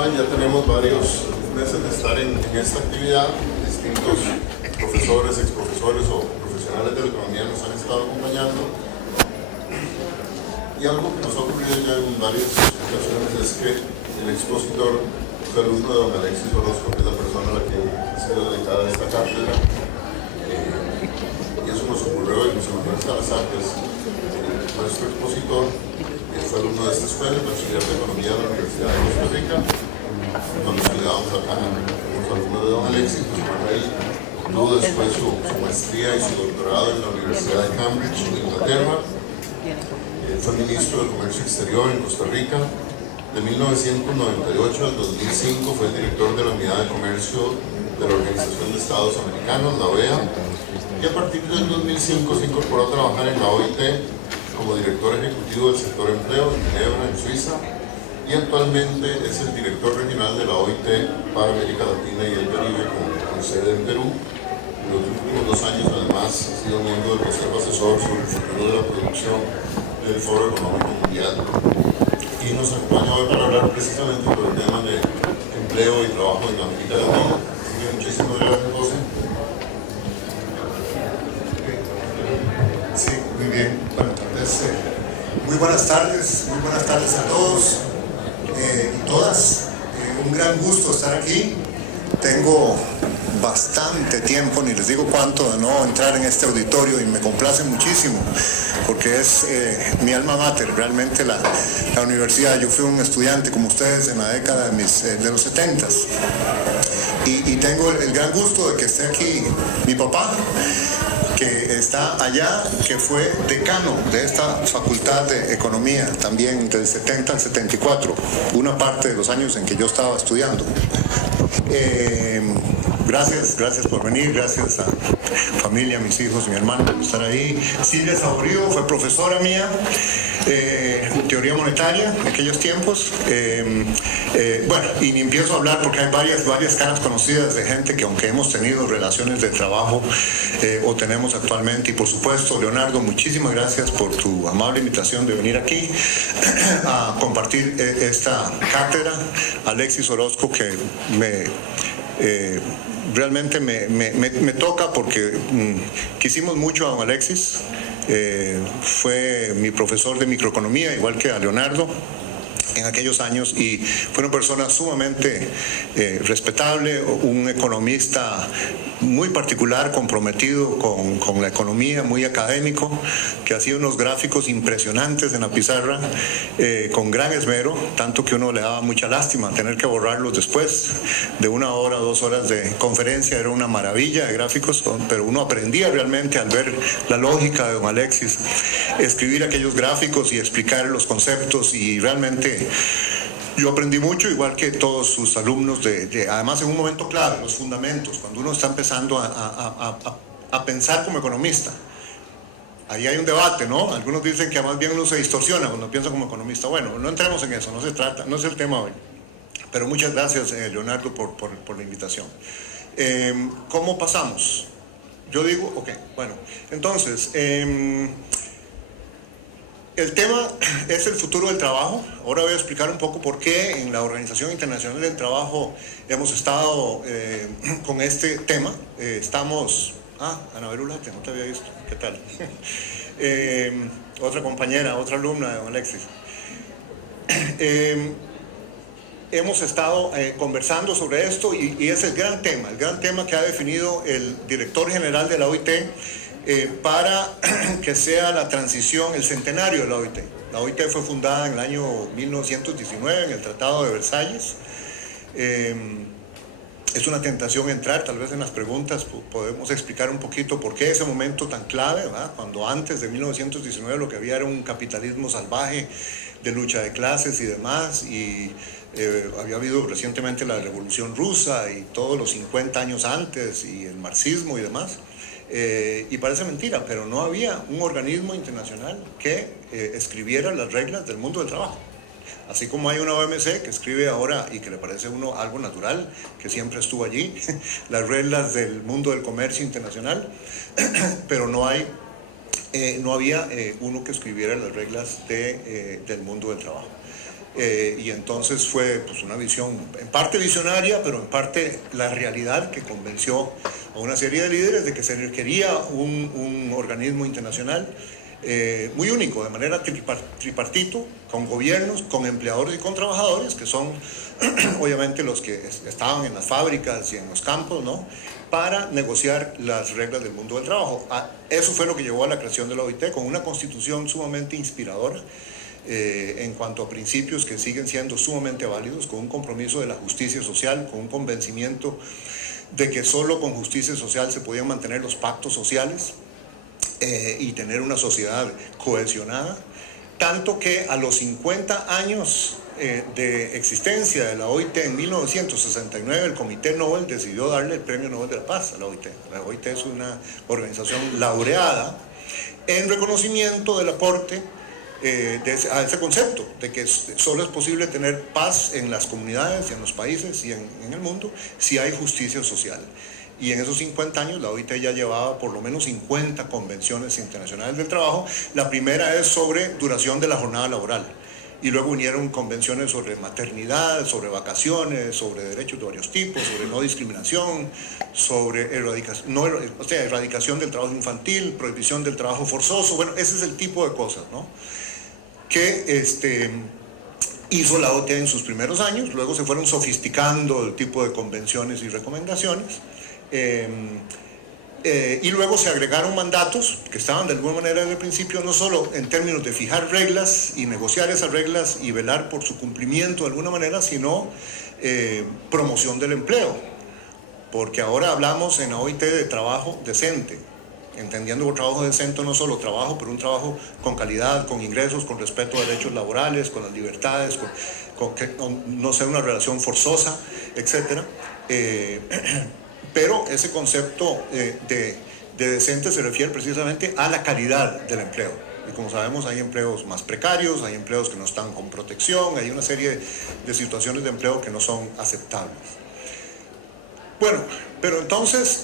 saben, ya tenemos varios meses de estar en esta actividad. Distintos profesores, exprofesores o profesionales de la economía nos han estado acompañando. Y algo que nos ha ocurrido ya en varias ocasiones es que el expositor fue alumno de don Alexis Orozco, que es la persona a la que ha sido dedicada esta cátedra. Y eso nos ocurrió en José Manuel Salazar, que es nuestro expositor. Fue alumno de esta escuela, bachiller de Economía de la Universidad de Costa Rica. Cuando estudiábamos acá, fuimos alumnos de don Alexis. José Manuel obtuvo después su maestría y su doctorado en la Universidad de Cambridge, en Inglaterra. Fue ministro de Comercio Exterior en Costa Rica. De 1998 al 2005 fue el director de la Unidad de Comercio de la Organización de Estados Americanos, la OEA. Y a partir del 2005 se incorporó a trabajar en la OIT como director ejecutivo del sector empleo en Ginebra, en Suiza, y actualmente es el director regional de la OIT para América Latina y el Caribe, con sede en Perú. En los últimos 2 años, además, ha sido miembro del Consejo Asesor sobre el futuro de la producción del Foro Económico Mundial. Y nos acompaña hoy para hablar precisamente sobre el tema de empleo y trabajo en América Latina. Así que muchísimas gracias, José. Sí, muy bien. Bueno, muy buenas tardes a todos y todas. Un gran gusto estar aquí. Tengo bastante tiempo, ni les digo cuánto, de no entrar en este auditorio y me complace muchísimo porque es mi alma mater, realmente la universidad. Yo fui un estudiante como ustedes en la década de los 70s y tengo el gran gusto de que esté aquí mi papá, que está allá, que fue decano de esta facultad de economía también del 70 al 74, una parte de los años en que yo estaba estudiando. Gracias por venir, gracias a familia, mis hijos, mi hermano por estar ahí. Silvia Saborío fue profesora mía, teoría monetaria en aquellos tiempos. Bueno, y ni empiezo a hablar porque hay varias caras conocidas de gente que, aunque hemos tenido relaciones de trabajo o tenemos actualmente. Y por supuesto, Leonardo, muchísimas gracias por tu amable invitación de venir aquí a compartir esta cátedra. Alexis Orozco, que realmente me toca porque quisimos mucho a don Alexis. Fue mi profesor de microeconomía, igual que a Leonardo en aquellos años, y fue una persona sumamente respetable, un economista muy particular, comprometido con la economía, muy académico, que hacía unos gráficos impresionantes en la pizarra, con gran esmero, tanto que uno le daba mucha lástima tener que borrarlos después de 1 hora, 2 horas de conferencia. Era una maravilla de gráficos, pero uno aprendía realmente al ver la lógica de don Alexis, escribir aquellos gráficos y explicar los conceptos, y realmente yo aprendí mucho, igual que todos sus alumnos, además en un momento clave, los fundamentos, cuando uno está empezando a pensar como economista. Ahí hay un debate, ¿no? Algunos dicen que más bien uno se distorsiona cuando piensa como economista. Bueno, no entremos en eso, no se trata, no es el tema hoy. Pero muchas gracias, Leonardo, por la invitación. ¿Cómo pasamos? Yo digo, ok, bueno, entonces, el tema es el futuro del trabajo. Ahora voy a explicar un poco por qué en la Organización Internacional del Trabajo hemos estado con este tema. Estamos... Ana Berulate, no te había visto. ¿Qué tal? Otra compañera, otra alumna de don Alexis. Hemos estado conversando sobre esto y es el gran tema que ha definido el director general de la OIT para que sea la transición, el centenario de la OIT. La OIT fue fundada en el año 1919 en el Tratado de Versalles. Es una tentación entrar, tal vez en las preguntas podemos explicar un poquito por qué ese momento tan clave, ¿verdad? Cuando antes de 1919 lo que había era un capitalismo salvaje de lucha de clases y demás, y había habido recientemente la Revolución Rusa y todos los 50 años antes y el marxismo y demás. Y parece mentira, pero no había un organismo internacional que escribiera las reglas del mundo del trabajo. Así como hay una OMC que escribe ahora, y que le parece a uno algo natural, que siempre estuvo allí, las reglas del mundo del comercio internacional, pero no había uno que escribiera las reglas del mundo del trabajo. y entonces fue pues, una visión en parte visionaria, pero en parte la realidad que convenció a una serie de líderes de que se requería un organismo internacional muy único, de manera tripartito, con gobiernos, con empleadores y con trabajadores, que son obviamente los que estaban en las fábricas y en los campos, ¿no?, para negociar las reglas del mundo del trabajo. Eso fue lo que llevó a la creación de la OIT, con una constitución sumamente inspiradora en cuanto a principios que siguen siendo sumamente válidos, con un compromiso de la justicia social, con un convencimiento de que solo con justicia social se podían mantener los pactos sociales y tener una sociedad cohesionada, tanto que a los 50 años de existencia de la OIT en 1969 el Comité Nobel decidió darle el Premio Nobel de la Paz a la OIT. La OIT es una organización laureada en reconocimiento del aporte a ese concepto de que solo es posible tener paz en las comunidades y en los países y en el mundo si hay justicia social. Y en esos 50 años la OIT ya llevaba por lo menos 50 convenciones internacionales del trabajo. La primera es sobre duración de la jornada laboral. Y luego unieron convenciones sobre maternidad, sobre vacaciones, sobre derechos de varios tipos, sobre no discriminación, sobre erradicación del trabajo infantil, prohibición del trabajo forzoso. Bueno, ese es el tipo de cosas, ¿no?, que hizo la OIT en sus primeros años. Luego se fueron sofisticando el tipo de convenciones y recomendaciones. Y luego se agregaron mandatos que estaban de alguna manera desde el principio, no solo en términos de fijar reglas y negociar esas reglas y velar por su cumplimiento de alguna manera, sino promoción del empleo, porque ahora hablamos en la OIT de trabajo decente, entendiendo por trabajo decente no solo trabajo, pero un trabajo con calidad, con ingresos, con respeto a derechos laborales, con las libertades, con no ser una relación forzosa, etc. Pero ese concepto de decente se refiere precisamente a la calidad del empleo. Y como sabemos, hay empleos más precarios, hay empleos que no están con protección, hay una serie de situaciones de empleo que no son aceptables. Bueno, pero entonces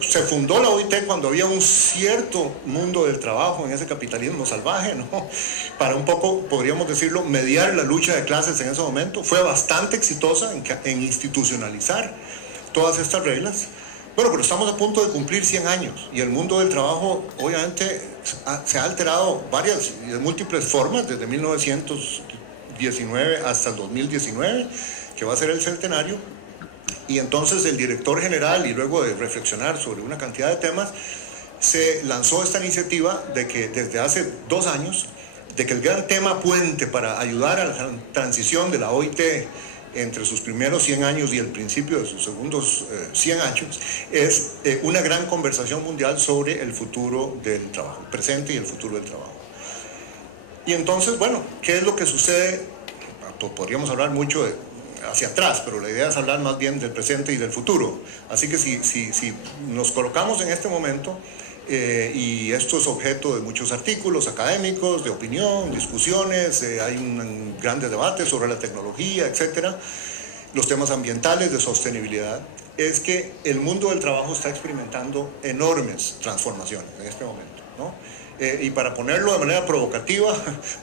se fundó la OIT cuando había un cierto mundo del trabajo en ese capitalismo salvaje, ¿no?, para un poco, podríamos decirlo, mediar la lucha de clases en ese momento. Fue bastante exitosa en institucionalizar todas estas reglas. Bueno, pero estamos a punto de cumplir 100 años y el mundo del trabajo obviamente se ha alterado de múltiples formas, desde 1919 hasta el 2019, que va a ser el centenario. Y entonces el director general, y luego de reflexionar sobre una cantidad de temas, se lanzó esta iniciativa de que desde hace 2 años, de que el gran tema puente para ayudar a la transición de la OIT entre sus primeros 100 años y el principio de sus segundos 100 años, es una gran conversación mundial sobre el futuro del trabajo, el presente y el futuro del trabajo. Y entonces, bueno, ¿qué es lo que sucede? Podríamos hablar mucho hacia atrás, pero la idea es hablar más bien del presente y del futuro. Así que si nos colocamos en este momento, y esto es objeto de muchos artículos académicos, de opinión, discusiones, hay grandes debates sobre la tecnología, etcétera, los temas ambientales, de sostenibilidad, es que el mundo del trabajo está experimentando enormes transformaciones en este momento, ¿no? Y para ponerlo de manera provocativa,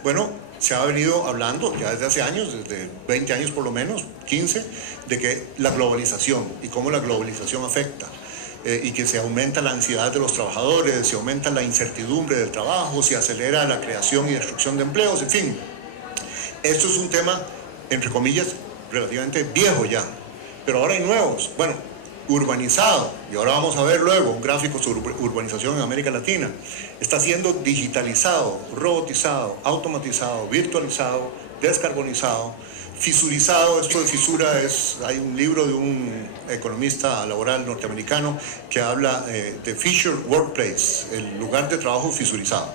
bueno, se ha venido hablando ya desde hace años, desde 20 años por lo menos, 15, de que la globalización y cómo la globalización afecta, y que se aumenta la ansiedad de los trabajadores, se aumenta la incertidumbre del trabajo, se acelera la creación y destrucción de empleos, en fin. Esto es un tema, entre comillas, relativamente viejo ya, pero ahora hay nuevos. Bueno, urbanizado, y ahora vamos a ver luego un gráfico sobre urbanización en América Latina, está siendo digitalizado, robotizado, automatizado, virtualizado, descarbonizado, fisurizado. Esto de fisura hay un libro de un economista laboral norteamericano que habla de Fisher Workplace, el lugar de trabajo fisurizado,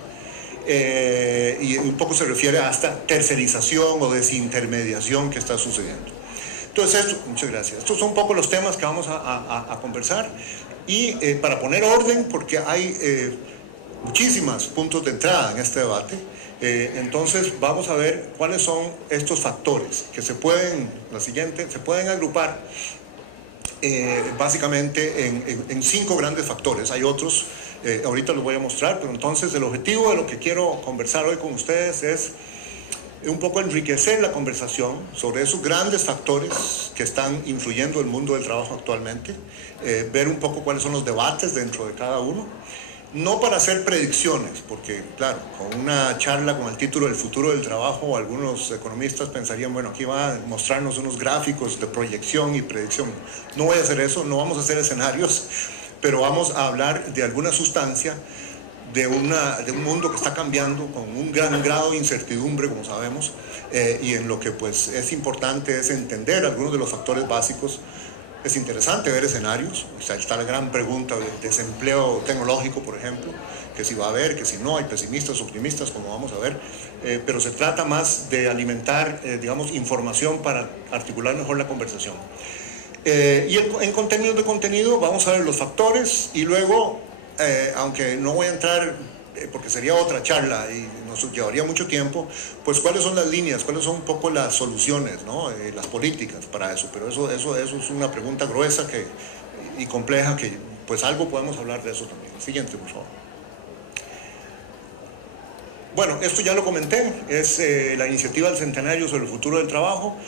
y un poco se refiere a esta tercerización o desintermediación que está sucediendo. Entonces, muchas gracias. Estos son un poco los temas que vamos a conversar, y para poner orden, porque hay muchísimos puntos de entrada en este debate, entonces vamos a ver cuáles son estos factores que se pueden agrupar básicamente en 5 grandes factores. Hay otros, ahorita los voy a mostrar, pero entonces el objetivo de lo que quiero conversar hoy con ustedes es un poco enriquecer la conversación sobre esos grandes factores que están influyendo el mundo del trabajo actualmente, ver un poco cuáles son los debates dentro de cada uno, no para hacer predicciones, porque claro, con una charla con el título del futuro del trabajo, algunos economistas pensarían, bueno, aquí va a mostrarnos unos gráficos de proyección y predicción. No voy a hacer eso, no vamos a hacer escenarios, pero vamos a hablar de alguna sustancia de un mundo que está cambiando con un gran grado de incertidumbre, como sabemos, y en lo que pues es importante es entender algunos de los factores básicos. Es interesante ver escenarios, o sea, está la gran pregunta del desempleo tecnológico, por ejemplo, que si va a haber, que si no, hay pesimistas, optimistas, como vamos a ver, pero se trata más de alimentar, digamos, información para articular mejor la conversación. Y en contenido de contenido vamos a ver los factores y luego, aunque no voy a entrar porque sería otra charla y nos llevaría mucho tiempo, pues cuáles son las líneas, cuáles son un poco las soluciones, ¿no? Las políticas para eso, pero eso es una pregunta gruesa y compleja que pues algo podemos hablar de eso también. Siguiente, por favor. Bueno, esto ya lo comenté, es la iniciativa del Centenario sobre el futuro del trabajo.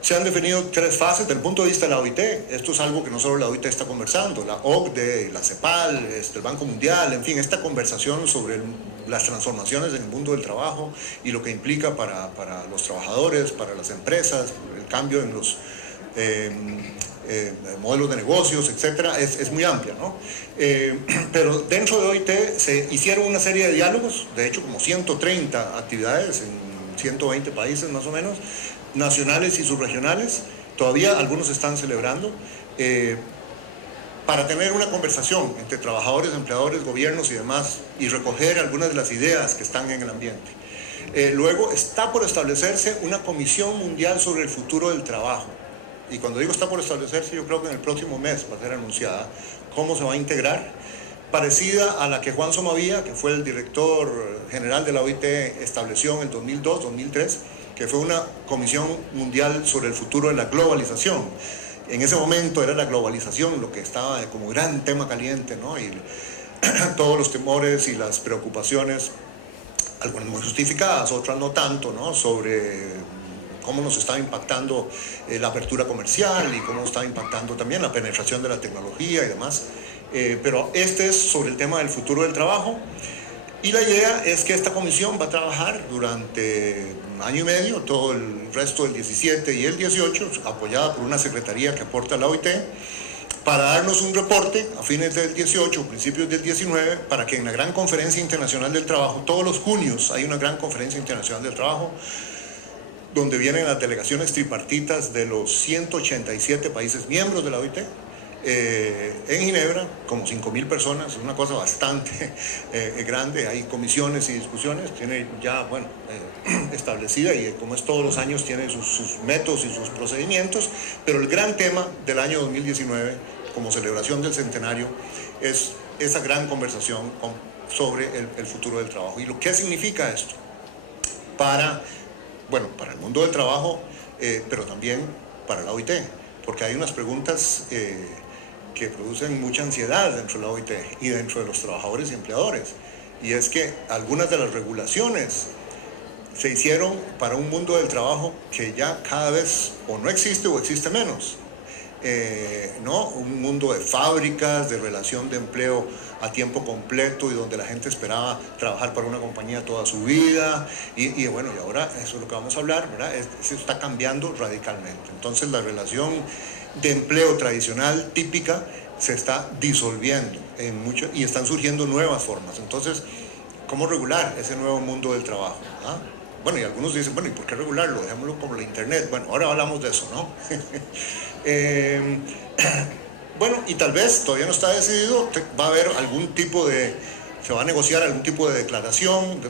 Se han definido 3 fases desde el punto de vista de la OIT. Esto es algo que no solo la OIT está conversando, la OCDE, la CEPAL, el Banco Mundial, en fin, esta conversación sobre las transformaciones en el mundo del trabajo y lo que implica para los trabajadores, para las empresas, el cambio en los modelos de negocios, etcétera, es muy amplia, ¿no? Pero dentro de OIT se hicieron una serie de diálogos, de hecho como 130 actividades en 120 países más o menos, nacionales y subregionales, todavía algunos están celebrando, para tener una conversación entre trabajadores, empleadores, gobiernos y demás, y recoger algunas de las ideas que están en el ambiente. Luego está por establecerse una Comisión Mundial sobre el Futuro del Trabajo, y cuando digo está por establecerse, yo creo que en el próximo mes va a ser anunciada cómo se va a integrar, parecida a la que Juan Somavía, que fue el director general de la OIT, estableció en el 2002-2003, que fue una Comisión Mundial sobre el Futuro de la Globalización. En ese momento era la globalización lo que estaba como gran tema caliente, ¿no? Y todos los temores y las preocupaciones, algunas muy justificadas, otras no tanto, ¿no? Sobre cómo nos está impactando la apertura comercial y cómo está impactando también la penetración de la tecnología y demás. Pero este es sobre el tema del futuro del trabajo. Y la idea es que esta comisión va a trabajar durante un año y medio, todo el resto del 17 y el 18, apoyada por una secretaría que aporta la OIT, para darnos un reporte a fines del 18, principios del 19, para que en la gran conferencia internacional del trabajo, todos los junios hay una gran conferencia internacional del trabajo, donde vienen las delegaciones tripartitas de los 187 países miembros de la OIT, en Ginebra, como 5.000 personas, es una cosa bastante grande, hay comisiones y discusiones, tiene ya, bueno, establecida y como es todos los años tiene sus métodos y sus procedimientos, pero el gran tema del año 2019, como celebración del centenario, es esa gran conversación sobre el futuro del trabajo. ¿Y lo que significa esto? Para el mundo del trabajo, pero también para la OIT, porque hay unas preguntas que producen mucha ansiedad dentro de la OIT y dentro de los trabajadores y empleadores. Y es que algunas de las regulaciones se hicieron para un mundo del trabajo que ya cada vez o no existe o existe menos. ¿No? Un mundo de fábricas, de relación de empleo a tiempo completo y donde la gente esperaba trabajar para una compañía toda su vida y ahora eso es lo que vamos a hablar, ¿verdad? Eso está cambiando radicalmente. Entonces la relación de empleo tradicional, típica, se está disolviendo y están surgiendo nuevas formas. Entonces, ¿cómo regular ese nuevo mundo del trabajo? ¿Ah? Bueno, y algunos dicen, bueno, ¿y por qué regularlo? Dejémoslo como la internet. Bueno, ahora hablamos de eso, ¿no? Bueno, y tal vez, todavía no está decidido, va a haber algún tipo se va a negociar algún tipo de declaración,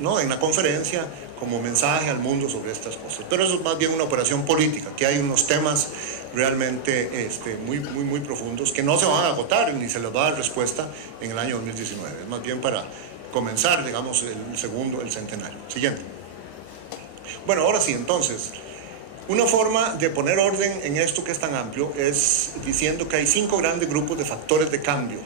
¿no? En la conferencia, como mensaje al mundo sobre estas cosas. Pero eso es más bien una operación política, que hay unos temas realmente muy profundos que no se van a agotar ni se les va a dar respuesta en el año 2019. Es más bien para comenzar, digamos, el centenario. Siguiente. Bueno, ahora sí, entonces, una forma de poner orden en esto que es tan amplio es diciendo que hay 5 grandes grupos de factores de cambio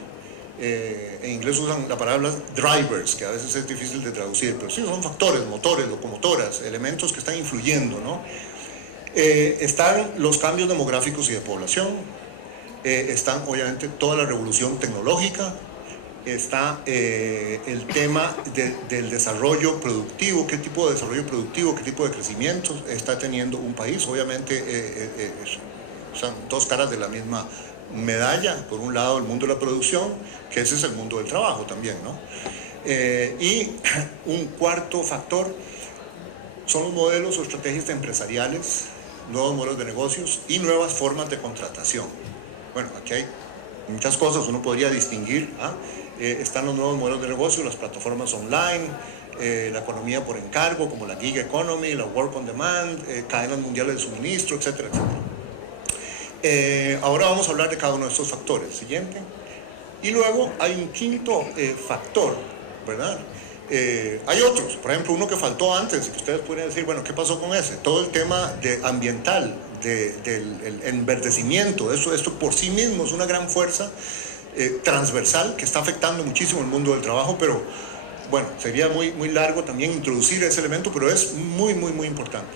En inglés usan la palabra drivers, que a veces es difícil de traducir, pero sí son factores, motores, locomotoras, elementos que están influyendo, ¿no? Están los cambios demográficos y de población, están obviamente toda la revolución tecnológica, está el tema del desarrollo productivo, qué tipo de desarrollo productivo, qué tipo de crecimiento está teniendo un país. Obviamente son dos caras de la misma medalla. Por un lado el mundo de la producción, que ese es el mundo del trabajo también, ¿no? Y un cuarto factor son los modelos o estrategias empresariales, nuevos modelos de negocios y nuevas formas de contratación. Bueno, aquí hay muchas cosas, uno podría distinguir, están los nuevos modelos de negocio, las plataformas online, la economía por encargo, como la gig economy, la work on demand, cadenas mundiales de suministro, etcétera, etcétera. Ahora vamos a hablar de cada uno de estos factores. Siguiente. Y luego hay un quinto factor, ¿verdad? Hay otros, por ejemplo, uno que faltó antes, que ustedes pueden decir, bueno, ¿qué pasó con ese? Todo el tema ambiental, del enverdecimiento, esto por sí mismo es una gran fuerza transversal que está afectando muchísimo el mundo del trabajo, pero bueno, sería muy largo también introducir ese elemento, pero es muy importante.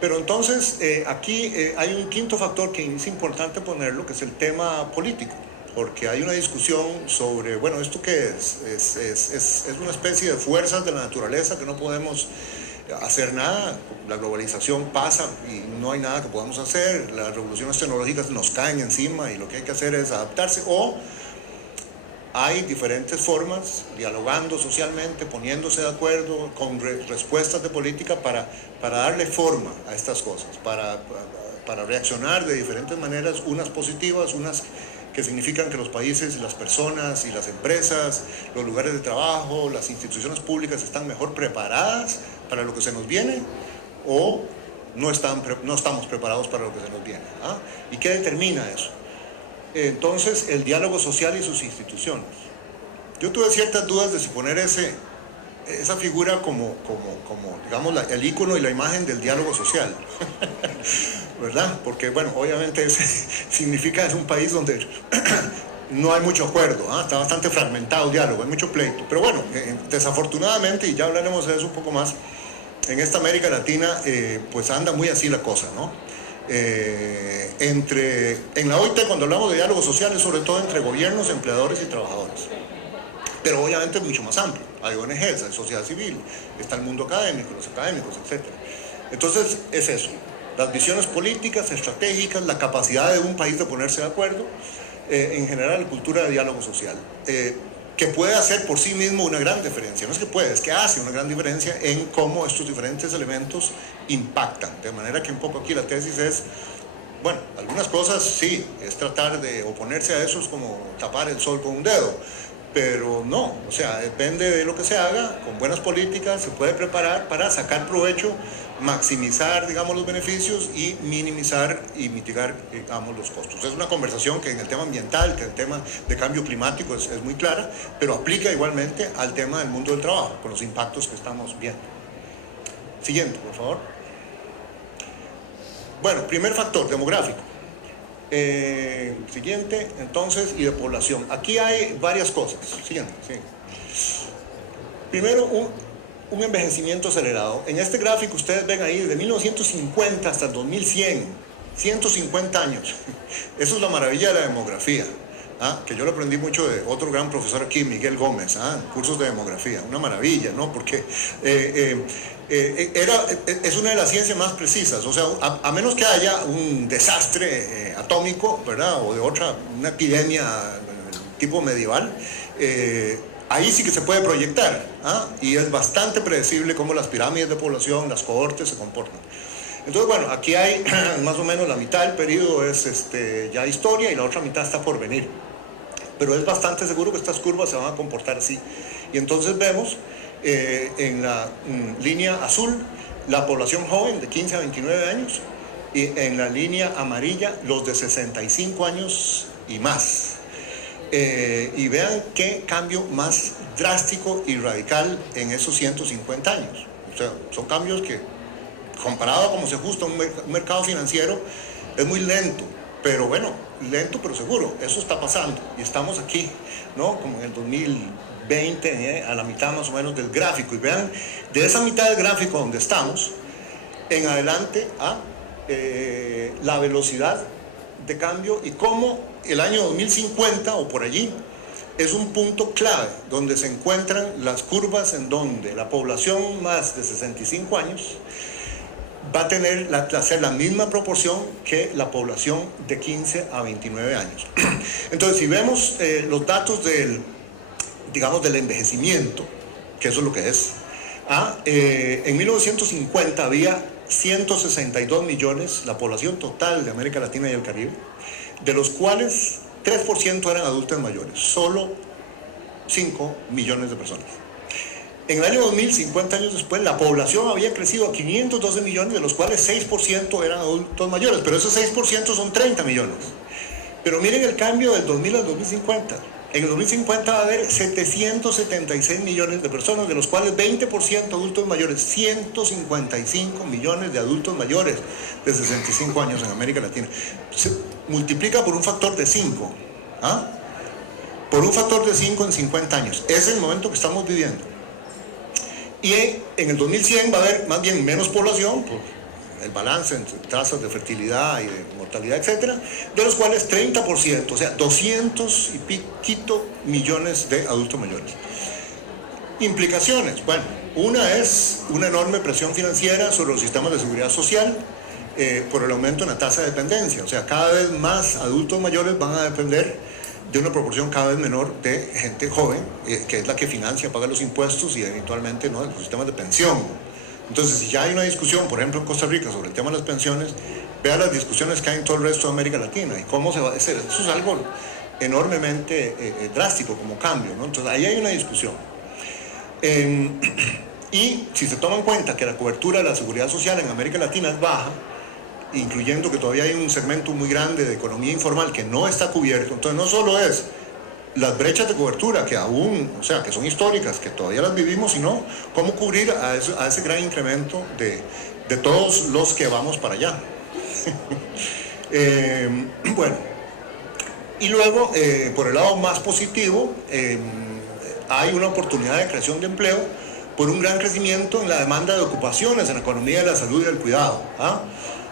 Pero entonces aquí hay un quinto factor que es importante ponerlo, que es el tema político, porque hay una discusión sobre, bueno, ¿esto qué es? Es una especie de fuerzas de la naturaleza que no podemos hacer nada. La globalización pasa y no hay nada que podamos hacer, las revoluciones tecnológicas nos caen encima y lo que hay que hacer es adaptarse, o hay diferentes formas, dialogando socialmente, poniéndose de acuerdo con respuestas de política para darle forma a estas cosas, para reaccionar de diferentes maneras, unas positivas, unas que significan que los países, las personas y las empresas, los lugares de trabajo, las instituciones públicas están mejor preparadas para lo que se nos viene, o no estamos preparados para lo que se nos viene. ¿Y qué determina eso? Entonces, el diálogo social y sus instituciones. Yo tuve ciertas dudas de si poner esa figura como digamos, el ícono y la imagen del diálogo social, ¿verdad? Porque, bueno, obviamente significa es un país donde no hay mucho acuerdo, está bastante fragmentado el diálogo, hay mucho pleito. Pero bueno, desafortunadamente, y ya hablaremos de eso un poco más, en esta América Latina, pues anda muy así la cosa, ¿no? En la OIT, cuando hablamos de diálogo social, es sobre todo entre gobiernos, empleadores y trabajadores. Pero obviamente es mucho más amplio. Hay ONGs, hay sociedad civil, está el mundo académico, los académicos, etc. Entonces es eso, las visiones políticas, estratégicas, la capacidad de un país de ponerse de acuerdo, en general la cultura de diálogo social, que puede hacer por sí mismo una gran diferencia. No es que puede, es que hace una gran diferencia en cómo estos diferentes elementos impactan. De manera que un poco aquí la tesis es, bueno, algunas cosas sí, es tratar de oponerse a eso, es como tapar el sol con un dedo, pero no, o sea, depende de lo que se haga, con buenas políticas se puede preparar para sacar provecho, maximizar, digamos, los beneficios y minimizar y mitigar, digamos, los costos. Es una conversación que en el tema ambiental, que en el tema de cambio climático es muy clara, pero aplica igualmente al tema del mundo del trabajo, con los impactos que estamos viendo. Siguiente, por favor. Bueno, primer factor, demográfico. Siguiente, entonces, y de población. Aquí hay varias cosas. Siguiente, sí. Primero, un envejecimiento acelerado. En este gráfico ustedes ven ahí de 1950 hasta 2100, 150 años. Eso es la maravilla de la demografía, que yo lo aprendí mucho de otro gran profesor aquí, Miguel Gómez, cursos de demografía. Una maravilla, ¿no? Porque es una de las ciencias más precisas. O sea, a menos que haya un desastre atómico, ¿verdad? O de una epidemia tipo medieval, ahí sí que se puede proyectar, y es bastante predecible cómo las pirámides de población, las cohortes se comportan. Entonces, bueno, aquí hay más o menos la mitad del periodo es ya historia y la otra mitad está por venir. Pero es bastante seguro que estas curvas se van a comportar así. Y entonces vemos en la línea azul la población joven de 15 a 29 años y en la línea amarilla los de 65 años y más. Y vean qué cambio más drástico y radical en esos 150 años. O sea, son cambios que, comparado a cómo se ajusta un mercado financiero, es muy lento, Pero bueno, lento pero seguro, eso está pasando y estamos aquí, ¿no? Como en el 2020, a la mitad más o menos del gráfico. Y vean, de esa mitad del gráfico donde estamos, en adelante a la velocidad de cambio y cómo el año 2050 o por allí es un punto clave donde se encuentran las curvas en donde la población más de 65 años va a tener ser la misma proporción que la población de 15 a 29 años. Entonces, si vemos los datos del envejecimiento, que eso es lo que es, en 1950 había 162 millones, la población total de América Latina y el Caribe, de los cuales 3% eran adultos mayores, solo 5 millones de personas. En el año 2000, 50 años después, la población había crecido a 512 millones, de los cuales 6% eran adultos mayores, pero esos 6% son 30 millones. Pero miren el cambio del 2000 al 2050. En el 2050 va a haber 776 millones de personas, de los cuales 20% adultos mayores, 155 millones de adultos mayores de 65 años en América Latina. Se multiplica por un factor de 5. Por un factor de 5 en 50 años. Ese es el momento que estamos viviendo. Y en el 2100 va a haber más bien menos población, por el balance entre tasas de fertilidad y de mortalidad, etcétera, de los cuales 30%, o sea, 200 y piquito millones de adultos mayores. Implicaciones, bueno, una es una enorme presión financiera sobre los sistemas de seguridad social por el aumento en la tasa de dependencia, o sea, cada vez más adultos mayores van a depender de una proporción cada vez menor de gente joven, que es la que financia, paga los impuestos y eventualmente, ¿no?, los sistemas de pensión. Entonces, si ya hay una discusión, por ejemplo, en Costa Rica sobre el tema de las pensiones, vea las discusiones que hay en todo el resto de América Latina y cómo se va a hacer. Eso es algo enormemente drástico como cambio, ¿no? Entonces, ahí hay una discusión. Y si se toma en cuenta que la cobertura de la seguridad social en América Latina es baja, incluyendo que todavía hay un segmento muy grande de economía informal que no está cubierto, entonces no solo es las brechas de cobertura que aún, o sea, que son históricas, que todavía las vivimos, sino cómo cubrir a ese gran incremento de todos los que vamos para allá. Bueno, y luego, por el lado más positivo, hay una oportunidad de creación de empleo por un gran crecimiento en la demanda de ocupaciones en la economía de la salud y del cuidado.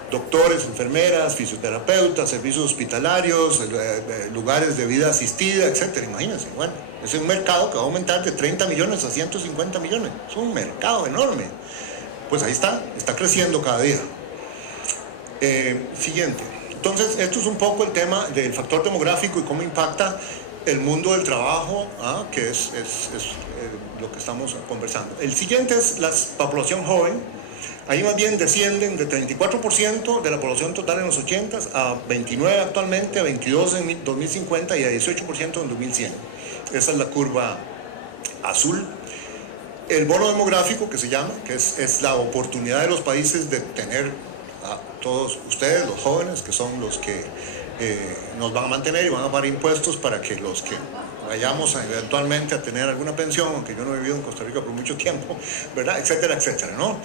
Doctores, enfermeras, fisioterapeutas, servicios hospitalarios, lugares de vida asistida, etcétera. Imagínense, bueno, es un mercado que va a aumentar de 30 millones a 150 millones. Es un mercado enorme. Pues ahí está creciendo cada día. Siguiente. Entonces, esto es un poco el tema del factor demográfico y cómo impacta el mundo del trabajo, que es lo que estamos conversando. El siguiente es la población joven. Ahí más bien descienden de 34% de la población total en los 80s a 29% actualmente, a 22% en 2050 y a 18% en 2100. Esa es la curva azul. El bono demográfico, que se llama, que es la oportunidad de los países de tener a todos ustedes, los jóvenes, que son los que nos van a mantener y van a pagar impuestos para que los que vayamos eventualmente a tener alguna pensión, aunque yo no he vivido en Costa Rica por mucho tiempo, ¿verdad?, etcétera, etcétera, ¿no?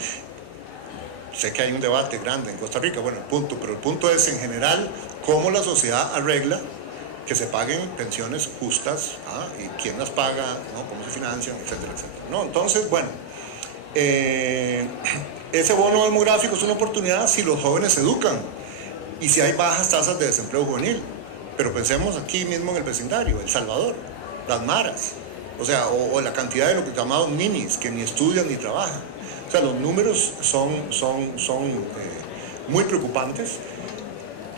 Sé que hay un debate grande en Costa Rica, bueno, pero el punto es en general cómo la sociedad arregla que se paguen pensiones justas, y quién las paga, ¿no?, cómo se financian, etcétera, etcétera, ¿no? Entonces, bueno, ese bono demográfico es una oportunidad si los jóvenes se educan y si hay bajas tasas de desempleo juvenil. Pero pensemos aquí mismo en el vecindario, El Salvador, las maras, o sea, o la cantidad de lo que llamamos ninis, que ni estudian ni trabajan. O sea, los números son muy preocupantes.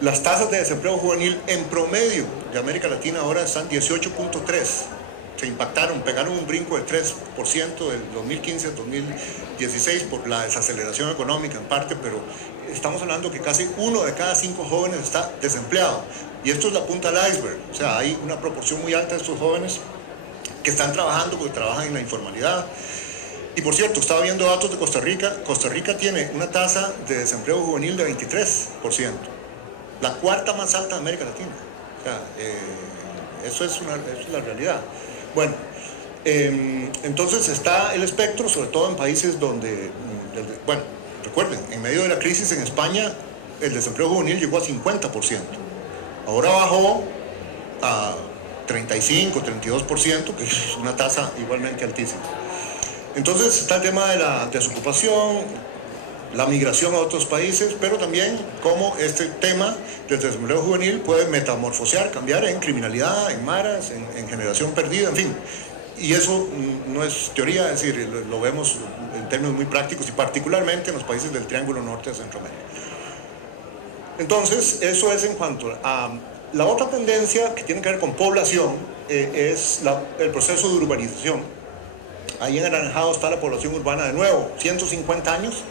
Las tasas de desempleo juvenil en promedio de América Latina ahora están 18.3. Se impactaron, pegaron un brinco de 3% del 2015 al 2016 por la desaceleración económica en parte, pero estamos hablando que casi 1 de cada 5 jóvenes está desempleado. Y esto es la punta del iceberg. O sea, hay una proporción muy alta de estos jóvenes que están trabajando porque trabajan en la informalidad. Y por cierto, estaba viendo datos de Costa Rica. Costa Rica tiene una tasa de desempleo juvenil de 23%, la cuarta más alta de América Latina. O sea, eso es la realidad. Bueno, entonces está el espectro, sobre todo en países donde, bueno, recuerden, en medio de la crisis en España, el desempleo juvenil llegó a 50%. Ahora bajó a 35, 32%, que es una tasa igualmente altísima. Entonces está el tema de la desocupación, la migración a otros países, pero también cómo este tema del desempleo juvenil puede metamorfosear, cambiar en criminalidad, en maras, en generación perdida, en fin. Y eso no es teoría, es decir, lo vemos en términos muy prácticos y particularmente en los países del Triángulo Norte de Centroamérica. Entonces, eso es en cuanto a la otra tendencia que tiene que ver con población, es el proceso de urbanización. Ahí en anaranjado está la población urbana de nuevo, 150 años,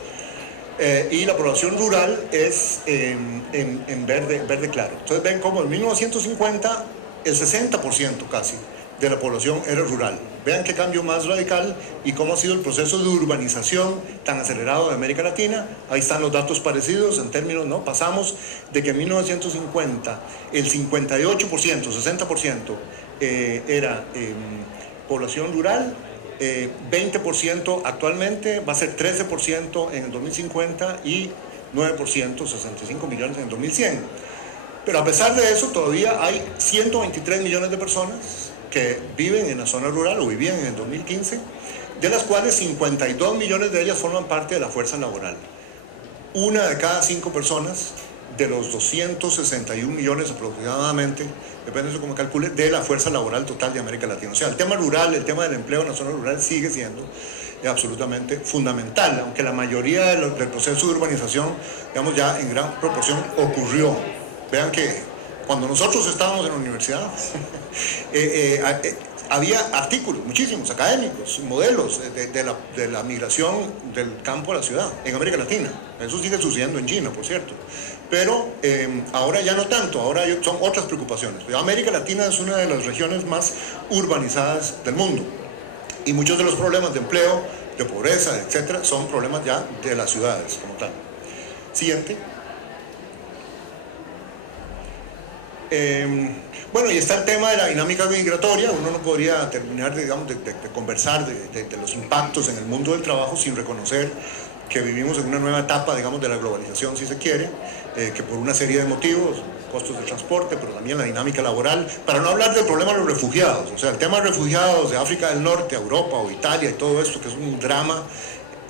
y la población rural es en verde claro. Entonces ven como en 1950 el 60% casi de la población era rural. Vean qué cambio más radical y cómo ha sido el proceso de urbanización tan acelerado de América Latina. Ahí están los datos parecidos en términos, ¿no? Pasamos de que en 1950 el 58%, 60% era población rural, 20% actualmente, va a ser 13% en el 2050 y 9%, 65 millones en el 2100. Pero a pesar de eso, todavía hay 123 millones de personas que viven en la zona rural o vivían en el 2015, de las cuales 52 millones de ellas forman parte de la fuerza laboral. Una de cada 5 personas de los 261 millones aproximadamente, depende de cómo calcule, de la fuerza laboral total de América Latina. O sea, el tema rural, el tema del empleo en la zona rural sigue siendo absolutamente fundamental, aunque la mayoría del proceso de urbanización, digamos, ya en gran proporción ocurrió. Vean que cuando nosotros estábamos en la universidad, había artículos, muchísimos, académicos, modelos de la migración del campo a la ciudad en América Latina. Eso sigue sucediendo en China, por cierto. Pero ahora ya no tanto, ahora son otras preocupaciones. América Latina es una de las regiones más urbanizadas del mundo. Y muchos de los problemas de empleo, de pobreza, etcétera, son problemas ya de las ciudades como tal. Siguiente. Bueno, y está el tema de la dinámica migratoria. Uno no podría terminar, digamos, de conversar de los impactos en el mundo del trabajo sin reconocer que vivimos en una nueva etapa, digamos, de la globalización, si se quiere, que por una serie de motivos, costos de transporte, pero también la dinámica laboral, para no hablar del problema de los refugiados. O sea, el tema de refugiados de África del Norte, Europa o Italia y todo esto, que es un drama,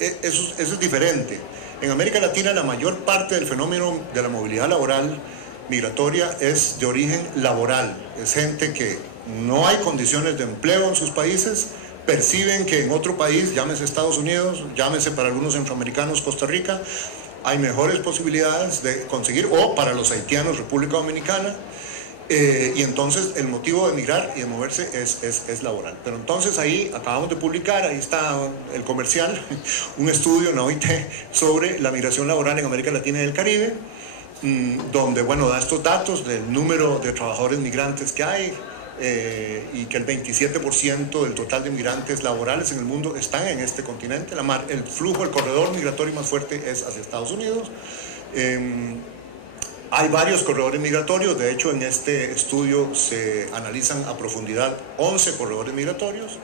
eso es diferente. En América Latina la mayor parte del fenómeno de la movilidad laboral migratoria es de origen laboral, es gente que no hay condiciones de empleo en sus países, perciben que en otro país, llámese Estados Unidos, llámese para algunos centroamericanos Costa Rica, hay mejores posibilidades de conseguir, o para los haitianos República Dominicana, y entonces el motivo de emigrar y de moverse es laboral. Pero entonces ahí acabamos de publicar, ahí está el comercial, un estudio en la OIT sobre la migración laboral en América Latina y el Caribe, donde, bueno, da estos datos del número de trabajadores migrantes que hay, y que el 27% del total de migrantes laborales en el mundo están en este continente. El flujo, el corredor migratorio más fuerte es hacia Estados Unidos. Hay varios corredores migratorios, de hecho en este estudio se analizan a profundidad 11 corredores migratorios,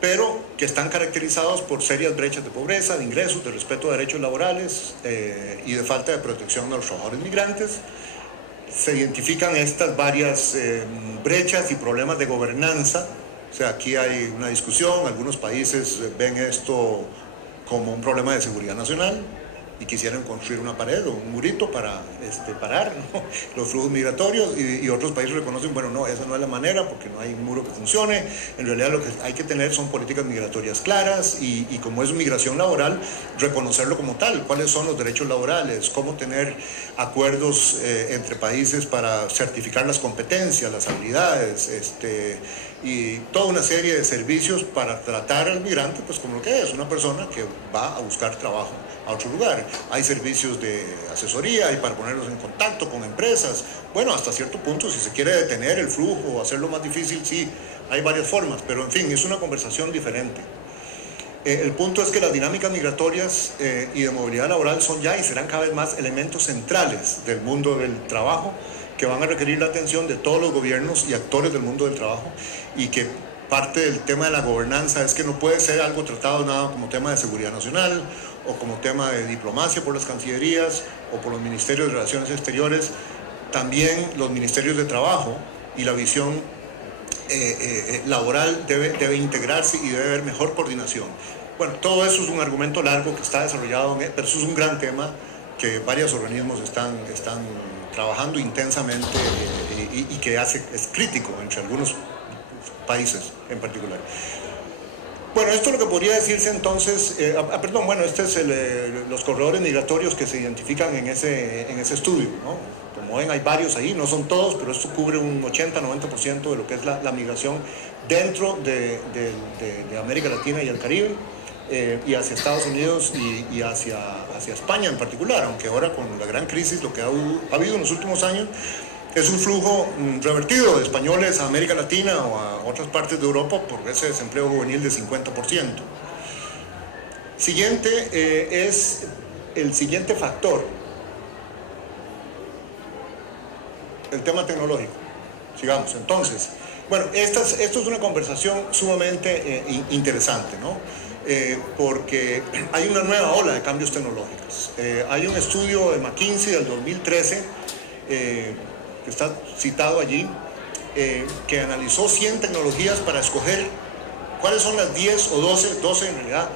pero que están caracterizados por serias brechas de pobreza, de ingresos, de respeto a derechos laborales y de falta de protección a los trabajadores migrantes. Se identifican estas varias brechas y problemas de gobernanza. O sea, aquí hay una discusión, algunos países ven esto como un problema de seguridad nacional y quisieran construir una pared o un murito para parar, ¿no?, los flujos migratorios, y otros países reconocen, bueno, no, esa no es la manera porque no hay un muro que funcione. En realidad lo que hay que tener son políticas migratorias claras y como es migración laboral, reconocerlo como tal, cuáles son los derechos laborales, cómo tener acuerdos entre países para certificar las competencias, las habilidades, y toda una serie de servicios para tratar al migrante pues como lo que es, una persona que va a buscar trabajo a otro lugar. Hay servicios de asesoría y para ponerlos en contacto con empresas. Bueno, hasta cierto punto, si se quiere detener el flujo o hacerlo más difícil, sí, hay varias formas, pero en fin, es una conversación diferente. El punto es que las dinámicas migratorias y de movilidad laboral son ya y serán cada vez más elementos centrales del mundo del trabajo, que van a requerir la atención de todos los gobiernos y actores del mundo del trabajo, y que parte del tema de la gobernanza es que no puede ser algo tratado nada como tema de seguridad nacional o como tema de diplomacia por las cancillerías o por los ministerios de Relaciones Exteriores, también los ministerios de trabajo y la visión laboral debe integrarse y debe haber mejor coordinación. Bueno, todo eso es un argumento largo que está desarrollado, pero eso es un gran tema que varios organismos están trabajando intensamente y que es crítico entre algunos países en particular. Bueno, esto es lo que podría decirse entonces, perdón, bueno, este es los corredores migratorios que se identifican en ese estudio, ¿no? Como ven, hay varios ahí, no son todos, pero esto cubre un 80-90% de lo que es la migración dentro de América Latina y el Caribe, y hacia Estados Unidos y hacia España en particular, aunque ahora con la gran crisis lo que ha habido en los últimos años es un flujo revertido de españoles a América Latina o a otras partes de Europa por ese desempleo juvenil de 50%. Siguiente es el siguiente factor, el tema tecnológico. Sigamos, entonces. Bueno, esto es una conversación sumamente interesante, ¿no? Porque hay una nueva ola de cambios tecnológicos. Hay un estudio de McKinsey del 2013, que está citado allí, que analizó 100 tecnologías para escoger cuáles son las 10 o 12 en realidad,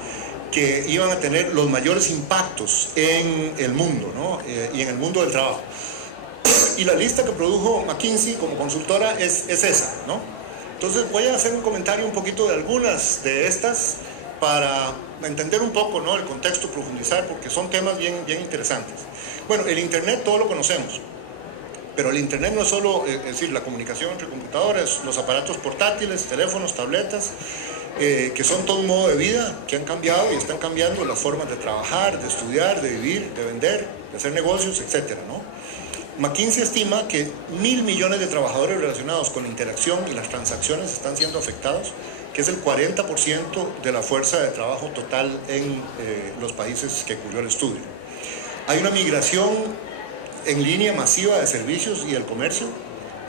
que iban a tener los mayores impactos en el mundo, ¿no? Y en el mundo del trabajo. Y la lista que produjo McKinsey como consultora es esa, ¿no? Entonces voy a hacer un comentario un poquito de algunas de estas para entender un poco, ¿no?, el contexto, profundizar, porque son temas bien interesantes. Bueno, el Internet todos lo conocemos, pero el Internet no es solo, es decir, la comunicación entre computadores, los aparatos portátiles, teléfonos, tabletas, que son todo un modo de vida que han cambiado y están cambiando las formas de trabajar, de estudiar, de vivir, de vender, de hacer negocios, etcétera, ¿no? McKinsey estima que 1.000 millones de trabajadores relacionados con la interacción y las transacciones están siendo afectados, que es el 40% de la fuerza de trabajo total en los países que cubrió el estudio. Hay una migración en línea masiva de servicios y del comercio,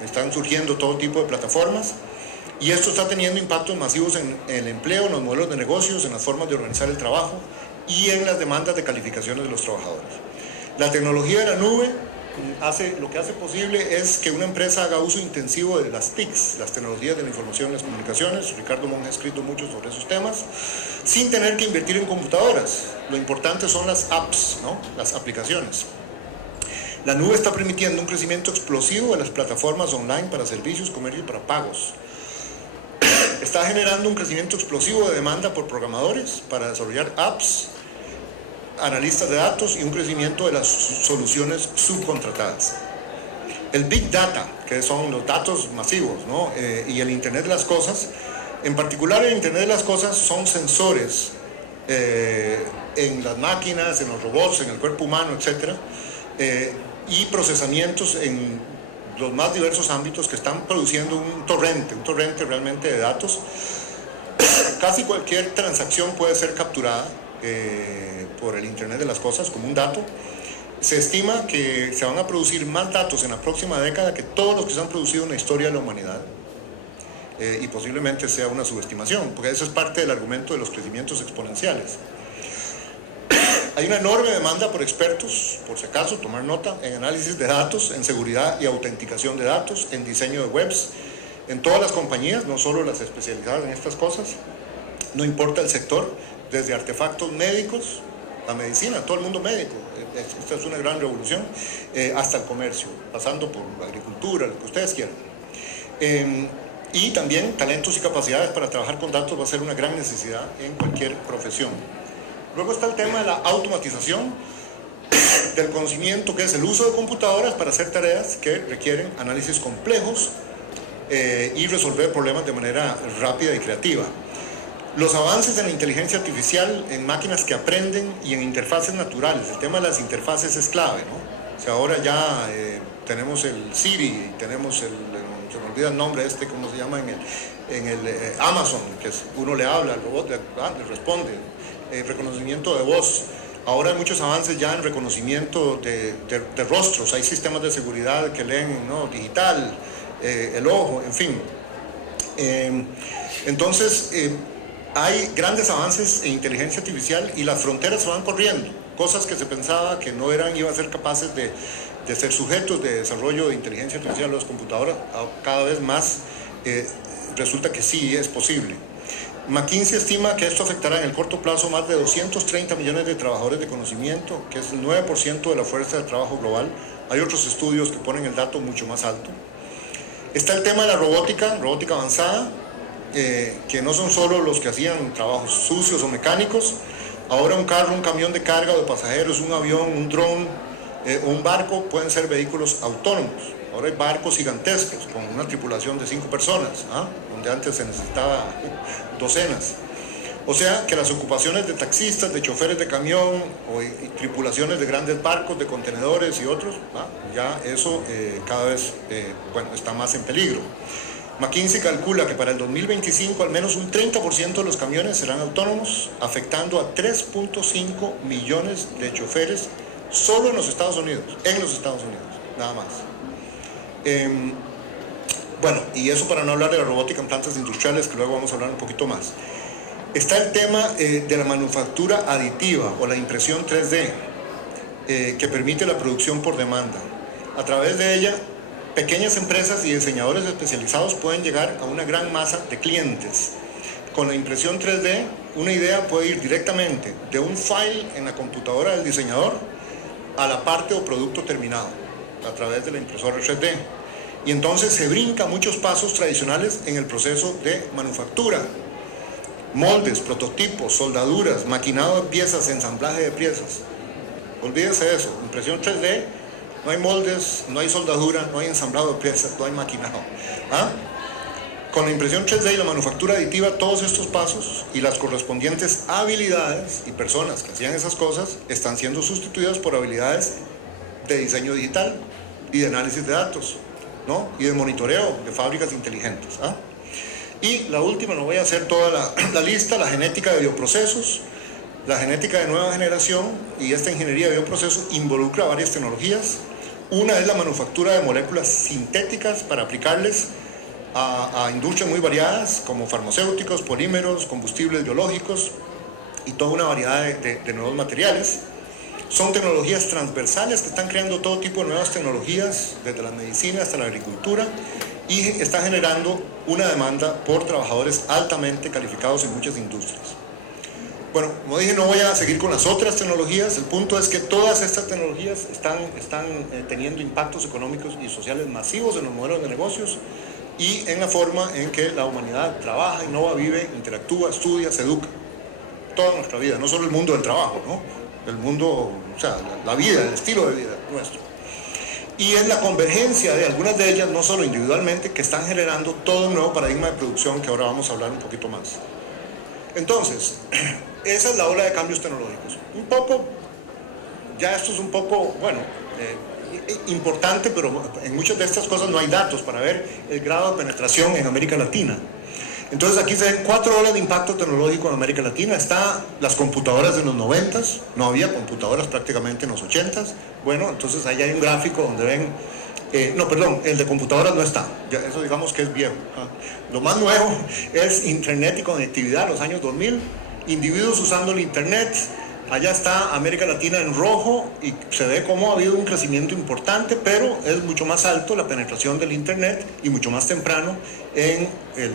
están surgiendo todo tipo de plataformas, y esto está teniendo impactos masivos en el empleo, en los modelos de negocios, en las formas de organizar el trabajo y en las demandas de calificaciones de los trabajadores. La tecnología de la nube lo que hace posible es que una empresa haga uso intensivo de las TICs, las tecnologías de la información y las comunicaciones. Ricardo Monge ha escrito mucho sobre esos temas, sin tener que invertir en computadoras. Lo importante son las apps, ¿no?, las aplicaciones. La nube está permitiendo un crecimiento explosivo de las plataformas online para servicios, comercio y para pagos. Está generando un crecimiento explosivo de demanda por programadores para desarrollar apps, analistas de datos y un crecimiento de las soluciones subcontratadas. El Big Data, que son los datos masivos, ¿no?, y el Internet de las Cosas, en particular el Internet de las Cosas son sensores en las máquinas, en los robots, en el cuerpo humano, etc., y procesamientos en los más diversos ámbitos que están produciendo un torrente realmente de datos. Casi cualquier transacción puede ser capturada por el Internet de las Cosas como un dato. Se estima que se van a producir más datos en la próxima década que todos los que se han producido en la historia de la humanidad, y posiblemente sea una subestimación, porque eso es parte del argumento de los crecimientos exponenciales. Hay una enorme demanda por expertos, por si acaso, tomar nota, en análisis de datos, en seguridad y autenticación de datos, en diseño de webs, en todas las compañías, no solo las especializadas en estas cosas, no importa el sector, desde artefactos médicos, la medicina, todo el mundo médico, esta es una gran revolución, hasta el comercio, pasando por la agricultura, lo que ustedes quieran. Y también talentos y capacidades para trabajar con datos va a ser una gran necesidad en cualquier profesión. Luego está el tema de la automatización del conocimiento, que es el uso de computadoras para hacer tareas que requieren análisis complejos y resolver problemas de manera rápida y creativa. Los avances en la inteligencia artificial, en máquinas que aprenden y en interfaces naturales. El tema de las interfaces es clave, ¿no? O sea, ahora ya tenemos el Siri, tenemos se me olvida el nombre ¿cómo se llama? En el Amazon, que uno le habla, el robot le responde. Reconocimiento de voz. Ahora hay muchos avances ya en reconocimiento de rostros. Hay sistemas de seguridad que leen, ¿no?, digital, el ojo, en fin. Entonces, hay grandes avances en inteligencia artificial y las fronteras se van corriendo. Cosas que se pensaba que no iban a ser capaces de de ser sujetos de desarrollo de inteligencia artificial de las computadoras, cada vez más resulta que sí es posible. McKinsey estima que esto afectará en el corto plazo más de 230 millones de trabajadores de conocimiento, que es el 9% de la fuerza de trabajo global. Hay otros estudios que ponen el dato mucho más alto. Está el tema de la robótica avanzada, que no son solo los que hacían trabajos sucios o mecánicos. Ahora un carro, un camión de carga o de pasajeros, un avión, un dron o un barco pueden ser vehículos autónomos. Ahora hay barcos gigantescos con una tripulación de 5 personas, donde antes se necesitaba docenas. O sea que las ocupaciones de taxistas, de choferes de camión y tripulaciones de grandes barcos, de contenedores y otros, ya eso cada vez está más en peligro. McKinsey calcula que para el 2025 al menos un 30% de los camiones serán autónomos, afectando a 3.5 millones de choferes solo en los Estados Unidos, nada más. Y eso para no hablar de la robótica en plantas industriales, que luego vamos a hablar un poquito más. Está el tema de la manufactura aditiva o la impresión 3D, que permite la producción por demanda. A través de ella, pequeñas empresas y diseñadores especializados pueden llegar a una gran masa de clientes. Con la impresión 3D, una idea puede ir directamente de un file en la computadora del diseñador a la parte o producto terminado, a través de la impresora 3D. Y entonces se brinca muchos pasos tradicionales en el proceso de manufactura. Moldes, prototipos, soldaduras, maquinado de piezas, ensamblaje de piezas. Olvídense de eso, impresión 3D, no hay moldes, no hay soldadura, no hay ensamblado de piezas, no hay maquinado. Con la impresión 3D y la manufactura aditiva, todos estos pasos y las correspondientes habilidades y personas que hacían esas cosas están siendo sustituidas por habilidades de diseño digital y de análisis de datos, ¿no? Y de monitoreo de fábricas inteligentes. Y la última, no voy a hacer toda la lista, la genética de bioprocesos. La genética de nueva generación y esta ingeniería de bioprocesos involucra varias tecnologías. Una es la manufactura de moléculas sintéticas para aplicarles a industrias muy variadas, como farmacéuticos, polímeros, combustibles biológicos y toda una variedad de nuevos materiales. Son tecnologías transversales que están creando todo tipo de nuevas tecnologías, desde la medicina hasta la agricultura, y está generando una demanda por trabajadores altamente calificados en muchas industrias. Bueno, como dije, no voy a seguir con las otras tecnologías. El punto es que todas estas tecnologías están teniendo impactos económicos y sociales masivos en los modelos de negocios y en la forma en que la humanidad trabaja, innova, vive, interactúa, estudia, se educa. Toda nuestra vida, no solo el mundo del trabajo, ¿no? El mundo, o sea, la vida, el estilo de vida nuestro. Y es la convergencia de algunas de ellas, no solo individualmente, que están generando todo un nuevo paradigma de producción que ahora vamos a hablar un poquito más. Entonces, esa es la ola de cambios tecnológicos. Un poco, ya esto es un poco, importante, pero en muchas de estas cosas no hay datos para ver el grado de penetración en América Latina. Entonces aquí se ven 4 olas de impacto tecnológico en América Latina. Está las computadoras de los 90s, no había computadoras prácticamente en los 80s. Bueno, entonces ahí hay un gráfico donde ven, el de computadoras no está, ya eso digamos que es viejo. Lo más nuevo es Internet y conectividad, los años 2000, individuos usando el Internet. Allá está América Latina en rojo y se ve cómo ha habido un crecimiento importante, pero es mucho más alto la penetración del Internet y mucho más temprano en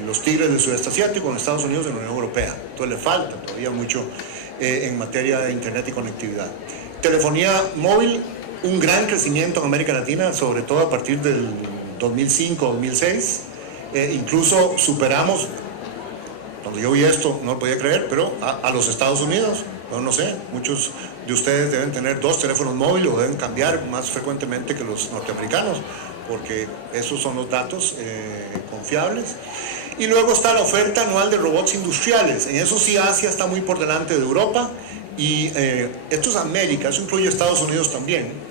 los tigres del sudeste asiático, en Estados Unidos y en la Unión Europea. Entonces le falta todavía mucho en materia de Internet y conectividad. Telefonía móvil, un gran crecimiento en América Latina, sobre todo a partir del 2005-2006. Incluso superamos, cuando yo vi esto no lo podía creer, pero a los Estados Unidos. No sé, muchos de ustedes deben tener 2 teléfonos móviles o deben cambiar más frecuentemente que los norteamericanos, porque esos son los datos confiables. Y luego está la oferta anual de robots industriales. En eso sí, Asia está muy por delante de Europa, y esto es América, eso incluye Estados Unidos también.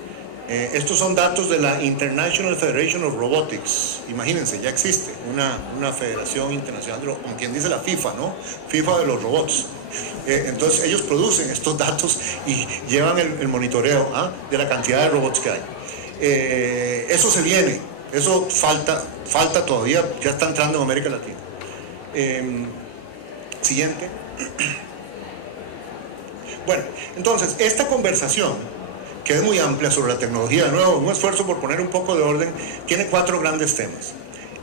Estos son datos de la International Federation of Robotics. Imagínense, ya existe una federación internacional, como quien dice la FIFA, ¿no? FIFA de los robots. Entonces ellos producen estos datos y llevan el monitoreo de la cantidad de robots que hay. Eso se viene, eso falta todavía, ya está entrando en América Latina. Siguiente. Bueno, entonces esta conversación que es muy amplia sobre la tecnología. De nuevo, un esfuerzo por poner un poco de orden, tiene 4 grandes temas.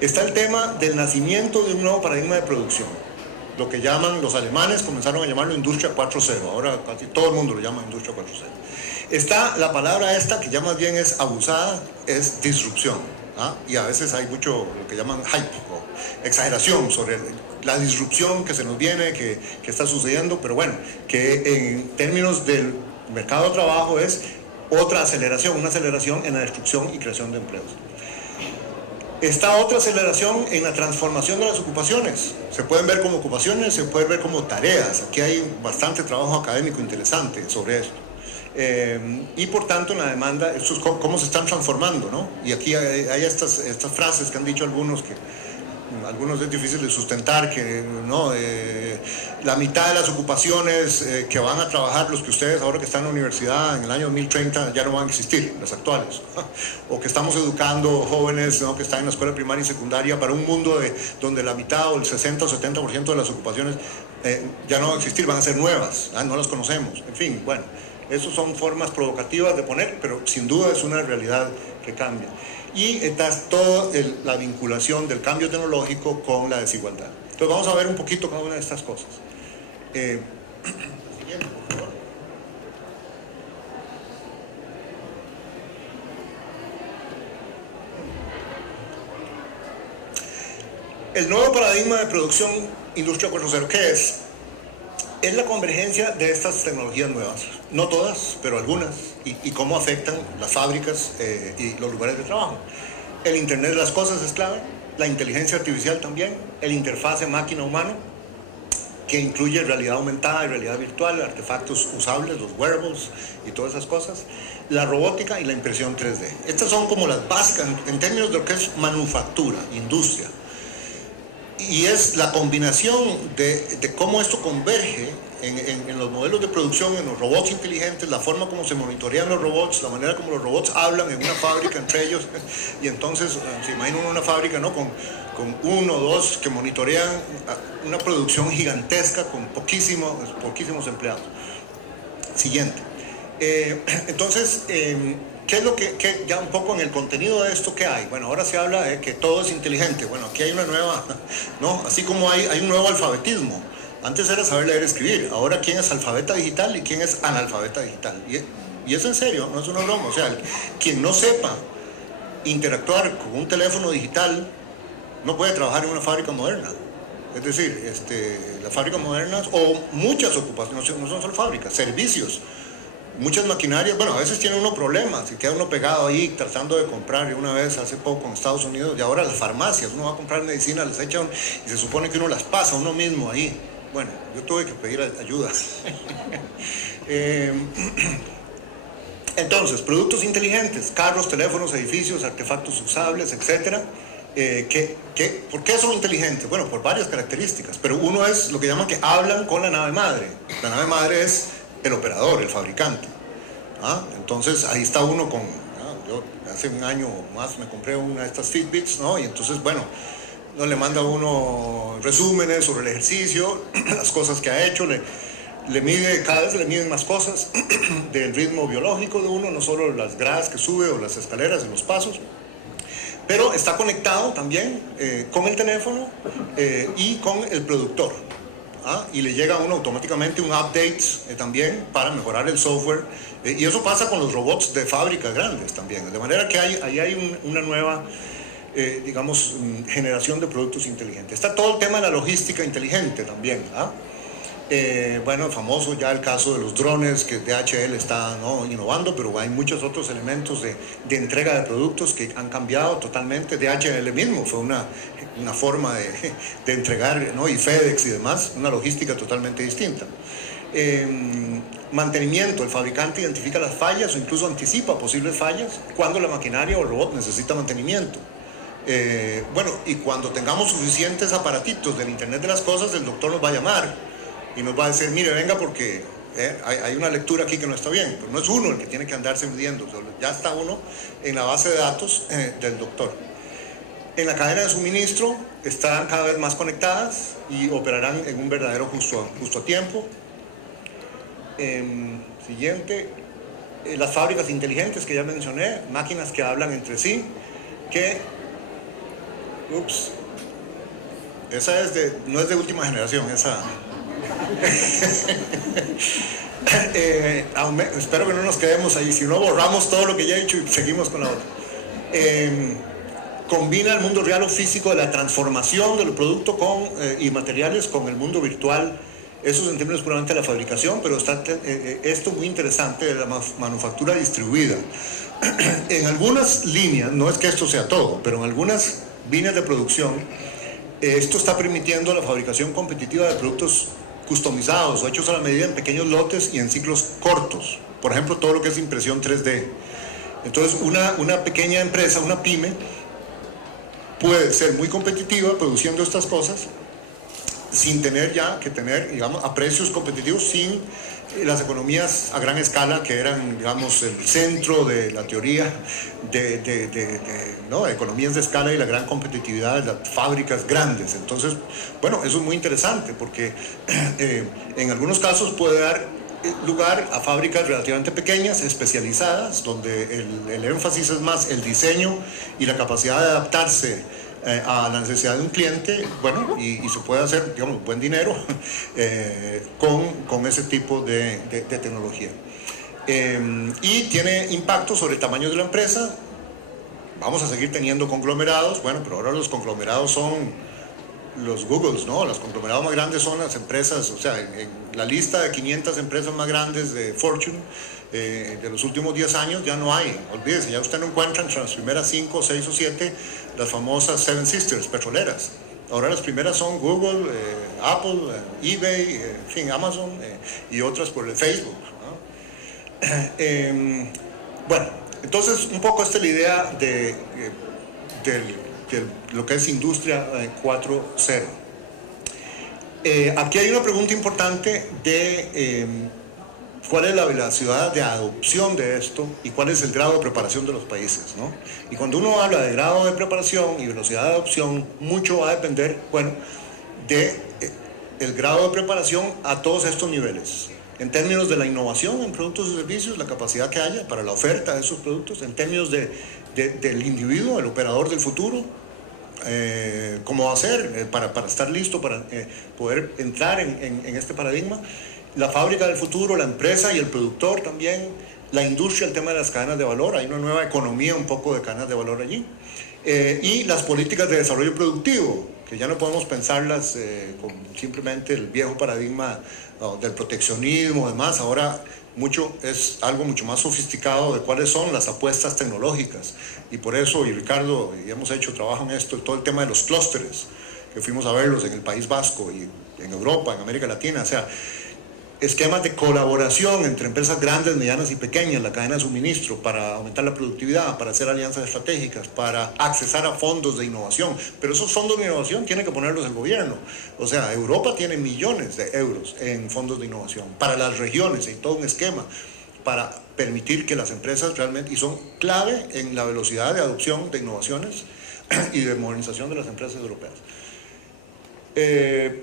Está el tema del nacimiento de un nuevo paradigma de producción, lo que llaman los alemanes, comenzaron a llamarlo Industria 4.0, ahora casi todo el mundo lo llama Industria 4.0. Está la palabra esta, que ya más bien es abusada, es disrupción, ¿ah? Y a veces hay mucho lo que llaman hype o exageración sobre la disrupción que se nos viene, que está sucediendo, pero bueno, que en términos del mercado de trabajo es otra aceleración, una aceleración en la destrucción y creación de empleos. Está otra aceleración en la transformación de las ocupaciones. Se pueden ver como ocupaciones, se pueden ver como tareas. Aquí hay bastante trabajo académico interesante sobre esto. Y por tanto en la demanda, esto es cómo se están transformando, ¿no? Y aquí hay estas frases que han dicho algunos que algunos es difícil de sustentar, que no, la mitad de las ocupaciones que van a trabajar los que ustedes ahora que están en la universidad en el año 2030 ya no van a existir, las actuales, o que estamos educando jóvenes, ¿no?, que están en la escuela primaria y secundaria para un mundo donde la mitad o el 60 o 70% de las ocupaciones ya no van a existir, van a ser nuevas, no las conocemos, en fin, bueno, esas son formas provocativas de poner, pero sin duda es una realidad que cambia. Y está toda la vinculación del cambio tecnológico con la desigualdad. Entonces vamos a ver un poquito cada una de estas cosas. Siguiente, por favor. El nuevo paradigma de producción Industria 4.0, ¿qué es? Es la convergencia de estas tecnologías nuevas, no todas, pero algunas, y cómo afectan las fábricas y los lugares de trabajo. El Internet de las cosas es clave, la inteligencia artificial también, el interfase máquina-humano, que incluye realidad aumentada y realidad virtual, artefactos usables, los wearables y todas esas cosas, la robótica y la impresión 3D. Estas son como las básicas en términos de lo que es manufactura, industria. Y es la combinación de cómo esto converge en los modelos de producción, en los robots inteligentes, la forma como se monitorean los robots, la manera como los robots hablan en una fábrica entre ellos, y entonces se imagina una fábrica, ¿no?, con 1 o 2 que monitorean una producción gigantesca con poquísimos empleados. Siguiente. Entonces, ¿qué es lo que ya un poco en el contenido de esto que hay? Bueno, ahora se habla de que todo es inteligente. Bueno, aquí hay una nueva, ¿no? Así como hay un nuevo alfabetismo. Antes era saber leer y escribir. Ahora, ¿quién es alfabeta digital y quién es analfabeta digital? Y es en serio, no es una broma. O sea, quien no sepa interactuar con un teléfono digital no puede trabajar en una fábrica moderna. Es decir, las fábricas modernas o muchas ocupaciones, no son solo fábricas, servicios. Muchas maquinarias, bueno, a veces tiene uno problemas y queda uno pegado ahí tratando de comprar. Y una vez hace poco en Estados Unidos, y ahora las farmacias, uno va a comprar medicina, les echan y se supone que uno las pasa uno mismo ahí. Bueno, yo tuve que pedir ayuda. Entonces, productos inteligentes, carros, teléfonos, edificios, artefactos usables, etc. ¿Por qué son inteligentes? Bueno, por varias características, pero uno es lo que llaman que hablan con la nave madre. La nave madre es el operador, el fabricante. Entonces ahí está uno con, yo hace un año o más me compré una de estas Fitbits, ¿no? Y entonces, bueno, no le manda uno resúmenes sobre el ejercicio, las cosas que ha hecho, le mide, cada vez le miden más cosas del ritmo biológico de uno, no solo las gradas que sube o las escaleras y los pasos, pero está conectado también con el teléfono y con el productor. Y le llega a uno automáticamente un update también para mejorar el software, y eso pasa con los robots de fábricas grandes también, de manera que ahí hay una nueva digamos, generación de productos inteligentes. Está todo el tema de la logística inteligente también. Bueno, famoso ya el caso de los drones que DHL está, ¿no?, innovando, pero hay muchos otros elementos de entrega de productos que han cambiado totalmente. DHL mismo fue una forma de entregar, ¿no?, y FedEx y demás, una logística totalmente distinta. Mantenimiento, el fabricante identifica las fallas o incluso anticipa posibles fallas cuando la maquinaria o el robot necesita mantenimiento. Bueno, y cuando tengamos suficientes aparatitos del Internet de las cosas, el doctor nos va a llamar y nos va a decir, mire, venga, porque hay una lectura aquí que no está bien. Pero no es uno el que tiene que andarse midiendo, ya está uno en la base de datos del doctor. En la cadena de suministro están cada vez más conectadas y operarán en un verdadero justo a tiempo. Siguiente. las fábricas inteligentes que ya mencioné, máquinas que hablan entre sí, que, esa no es de última generación, esa. Espero que no nos quedemos ahí, si no borramos todo lo que ya he dicho y seguimos con la otra. Combina el mundo real o físico de la transformación del producto y materiales con el mundo virtual. Eso es en términos puramente de la fabricación, pero está esto muy interesante de la manufactura distribuida. En algunas líneas, no es que esto sea todo, pero en algunas líneas de producción, esto está permitiendo la fabricación competitiva de productos customizados o hechos a la medida en pequeños lotes y en ciclos cortos. Por ejemplo, todo lo que es impresión 3D. Entonces, una pequeña empresa, una pyme, puede ser muy competitiva produciendo estas cosas sin tener ya que tener, digamos, a precios competitivos, sin las economías a gran escala que eran, digamos, el centro de la teoría ¿no? de economías de escala y la gran competitividad de las fábricas grandes. Entonces, bueno, eso es muy interesante porque en algunos casos puede dar lugar a fábricas relativamente pequeñas, especializadas, donde el énfasis es más el diseño y la capacidad de adaptarse a la necesidad de un cliente, bueno, y se puede hacer, digamos, buen dinero con ese tipo de tecnología. Y tiene impacto sobre el tamaño de la empresa. Vamos a seguir teniendo conglomerados, bueno, pero ahora los conglomerados son los Googles, ¿no? Los conglomerados más grandes son las empresas, o sea, en la lista de 500 empresas más grandes de Fortune de los últimos 10 años ya no hay, olvídese, ya usted no encuentra entre las primeras 5, 6 o 7 las famosas Seven Sisters petroleras. Ahora las primeras son Google, Apple, eBay, en fin, Amazon y otras por el Facebook, ¿no? Bueno, entonces un poco esta es la idea de lo que es Industria 4.0. Aquí hay una pregunta importante de cuál es la velocidad de adopción de esto y cuál es el grado de preparación de los países, ¿no? Y cuando uno habla de grado de preparación y velocidad de adopción, mucho va a depender, bueno, de el grado de preparación a todos estos niveles. En términos de la innovación en productos y servicios, la capacidad que haya para la oferta de esos productos, en términos del individuo, el operador del futuro, cómo va a ser para estar listo, para poder entrar en este paradigma, la fábrica del futuro, la empresa y el productor también, la industria, el tema de las cadenas de valor, hay una nueva economía un poco de cadenas de valor allí, y las políticas de desarrollo productivo, que ya no podemos pensarlas con simplemente el viejo paradigma del proteccionismo, además ahora es algo mucho más sofisticado de cuáles son las apuestas tecnológicas, y por eso, y Ricardo, y hemos hecho trabajo en esto, todo el tema de los clústeres, que fuimos a verlos en el País Vasco y en Europa, en América Latina, o sea, esquemas de colaboración entre empresas grandes, medianas y pequeñas, la cadena de suministro, para aumentar la productividad, para hacer alianzas estratégicas, para accesar a fondos de innovación. Pero esos fondos de innovación tiene que ponerlos el gobierno. O sea, Europa tiene millones de euros en fondos de innovación para las regiones, y todo un esquema para permitir que las empresas realmente, y son clave en la velocidad de adopción de innovaciones y de modernización de las empresas europeas.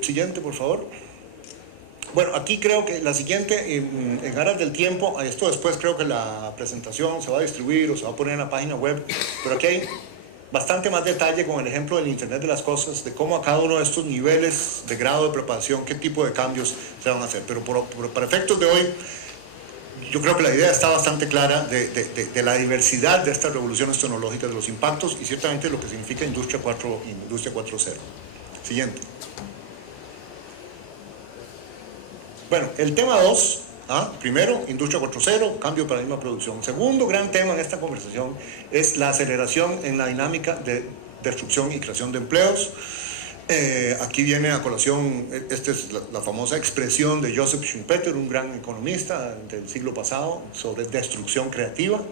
Siguiente, por favor. Bueno, aquí creo que la siguiente, en aras del tiempo, esto después creo que la presentación se va a distribuir o se va a poner en la página web, pero aquí hay bastante más detalle con el ejemplo del Internet de las Cosas, de cómo a cada uno de estos niveles de grado de preparación, qué tipo de cambios se van a hacer. Pero para efectos de hoy, yo creo que la idea está bastante clara de la diversidad de estas revoluciones tecnológicas, de los impactos y ciertamente lo que significa Industria 4.0. Siguiente. Bueno, el tema 2, primero, Industria 4.0, cambio de paradigma de producción. Segundo gran tema en esta conversación es la aceleración en la dinámica de destrucción y creación de empleos. Aquí viene a colación, esta es la famosa expresión de Joseph Schumpeter, un gran economista del siglo pasado, sobre destrucción creativa.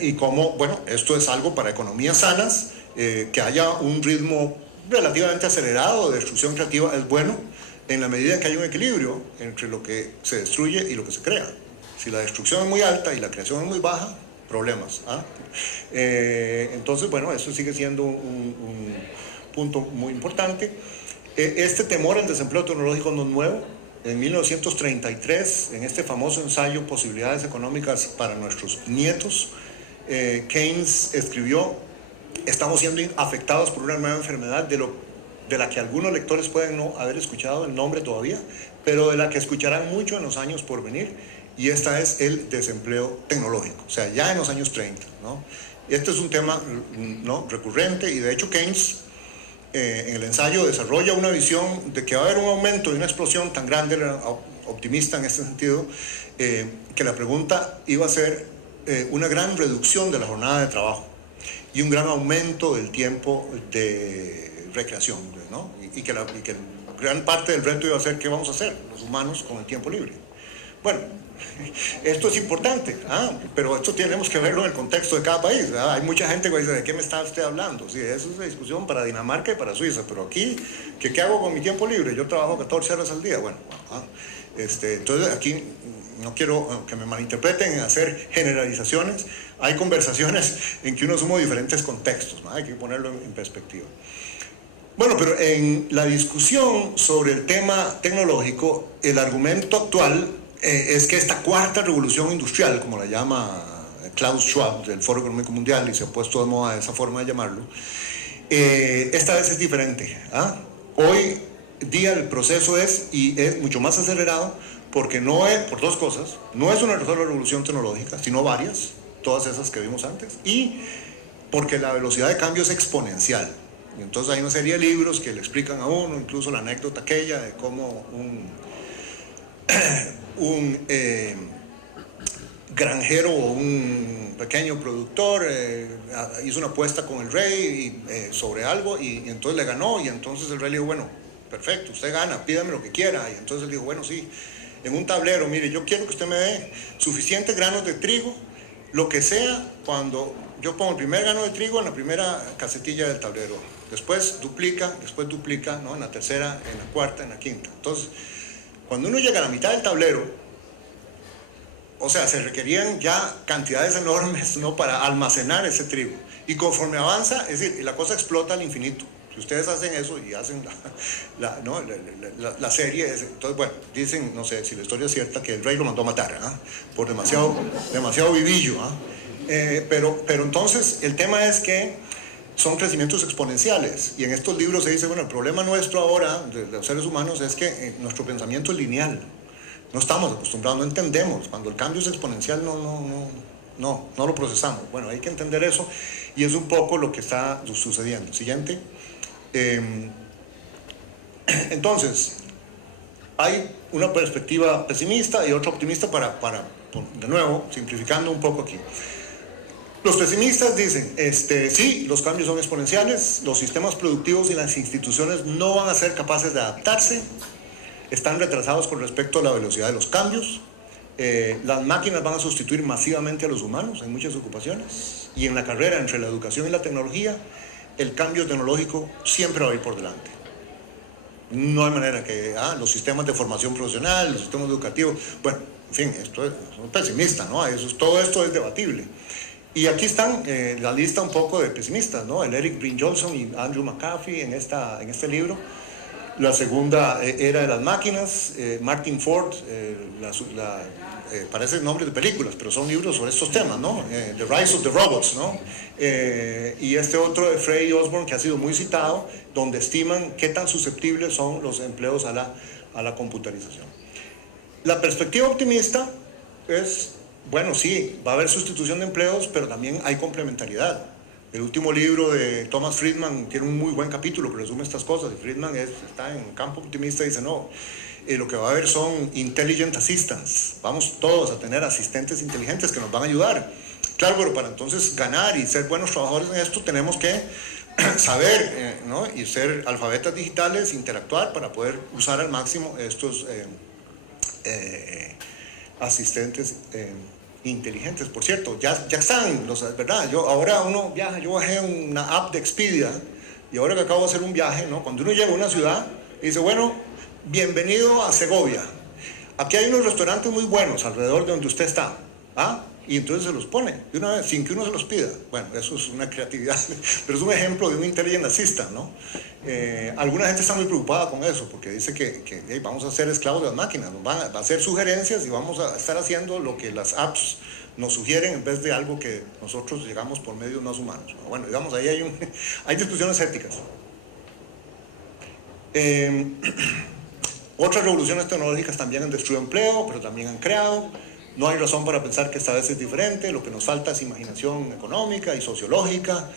Y cómo, bueno, esto es algo para economías sanas, que haya un ritmo relativamente acelerado de destrucción creativa es bueno, en la medida en que hay un equilibrio entre lo que se destruye y lo que se crea. Si la destrucción es muy alta y la creación es muy baja, problemas. Entonces, bueno, eso sigue siendo un punto muy importante. Este temor al desempleo tecnológico no es nuevo. en 1933, en este famoso ensayo Posibilidades económicas para nuestros nietos, Keynes escribió: estamos siendo afectados por una nueva enfermedad de la que algunos lectores pueden no haber escuchado el nombre todavía, pero de la que escucharán mucho en los años por venir, y esta es el desempleo tecnológico, o sea, ya en los años 30, ¿no? Este es un tema, ¿no?, recurrente, y de hecho Keynes en el ensayo desarrolla una visión de que va a haber un aumento y una explosión tan grande, era optimista en este sentido, que la pregunta iba a ser una gran reducción de la jornada de trabajo y un gran aumento del tiempo de recreación, ¿no? Y que gran parte del reto iba a ser qué vamos a hacer los humanos con el tiempo libre. Bueno, esto es importante, pero esto tenemos que verlo en el contexto de cada país, ¿verdad? Hay mucha gente que dice: ¿de qué me está usted hablando? Sí, eso es una discusión para Dinamarca y para Suiza, pero aquí, ¿qué hago con mi tiempo libre? Yo trabajo 14 horas al día. Bueno, entonces aquí no quiero que me malinterpreten en hacer generalizaciones. Hay conversaciones en que uno suma diferentes contextos, ¿no? Hay que ponerlo en perspectiva. Bueno, pero en la discusión sobre el tema tecnológico, el argumento actual es que esta cuarta revolución industrial, como la llama Klaus Schwab del Foro Económico Mundial, y se ha puesto de moda esa forma de llamarlo, esta vez es diferente. Hoy día el proceso es mucho más acelerado, porque no es, por dos cosas: no es una sola revolución tecnológica, sino varias, todas esas que vimos antes, y porque la velocidad de cambio es exponencial. Y entonces hay una serie de libros que le explican a uno, incluso la anécdota aquella de cómo un granjero o un pequeño productor hizo una apuesta con el rey sobre algo, y entonces le ganó, y entonces el rey le dijo: bueno, perfecto, usted gana, pídame lo que quiera. Y entonces él dijo: bueno, sí, en un tablero, mire, yo quiero que usted me dé suficientes granos de trigo, lo que sea, cuando yo pongo el primer grano de trigo en la primera casetilla del tablero, después duplica, ¿no?, en la tercera, en la cuarta, en la quinta. Entonces, cuando uno llega a la mitad del tablero, o sea, se requerían ya cantidades enormes, ¿no?, para almacenar ese trigo. Y conforme avanza, es decir, la cosa explota al infinito. Si ustedes hacen eso y hacen la serie, entonces, bueno, dicen, no sé si la historia es cierta, que el rey lo mandó a matar, por demasiado vivillo. Pero entonces el tema es que son crecimientos exponenciales, y en estos libros se dice: bueno, el problema nuestro ahora, de los seres humanos, es que nuestro pensamiento es lineal. No estamos acostumbrados, no entendemos. Cuando el cambio es exponencial, no lo procesamos. Bueno, hay que entender eso, y es un poco lo que está sucediendo. Siguiente. Entonces, hay una perspectiva pesimista y otra optimista de nuevo, simplificando un poco aquí. Los pesimistas dicen, sí, los cambios son exponenciales, los sistemas productivos y las instituciones no van a ser capaces de adaptarse, están retrasados con respecto a la velocidad de los cambios, las máquinas van a sustituir masivamente a los humanos en muchas ocupaciones, y en la carrera entre la educación y la tecnología, el cambio tecnológico siempre va a ir por delante. No hay manera que los sistemas de formación profesional, los sistemas educativos, bueno, en fin, esto es pesimista, ¿no? Todo esto es debatible. Y aquí están la lista un poco de pesimistas, ¿no? El Eric Brynjolfsson y Andrew McAfee en este libro. La segunda era de las máquinas, Martin Ford, parece nombres de películas, pero son libros sobre estos temas, ¿no? The Rise of the Robots, ¿no? Y este otro de Frey Osborne, que ha sido muy citado, donde estiman qué tan susceptibles son los empleos a la computarización. La perspectiva optimista es, bueno, sí, va a haber sustitución de empleos, pero también hay complementariedad. El último libro de Thomas Friedman tiene un muy buen capítulo que resume estas cosas, y Friedman está en el campo optimista y dice: no, lo que va a haber son intelligent assistants, vamos todos a tener asistentes inteligentes que nos van a ayudar. Claro, pero para entonces ganar y ser buenos trabajadores en esto tenemos que saber, ¿no?, y ser alfabetas digitales, interactuar para poder usar al máximo estos asistentes inteligentes. Por cierto, ya están, ¿verdad? Ahora uno viaja, yo bajé una app de Expedia, y ahora que acabo de hacer un viaje, ¿no?, cuando uno llega a una ciudad y dice: bueno, bienvenido a Segovia, aquí hay unos restaurantes muy buenos alrededor de donde usted está, y entonces se los pone de una vez, sin que uno se los pida. Bueno, eso es una creatividad, pero es un ejemplo de un intelligent assistant, ¿no? Alguna gente está muy preocupada con eso, porque dice que hey, vamos a ser esclavos de las máquinas, nos van a hacer sugerencias y vamos a estar haciendo lo que las apps nos sugieren en vez de algo que nosotros llegamos por medios más humanos. Bueno, digamos, ahí hay discusiones éticas. Otras revoluciones tecnológicas también han destruido empleo, pero también han creado. No hay razón para pensar que esta vez es diferente. Lo que nos falta es imaginación económica y sociológica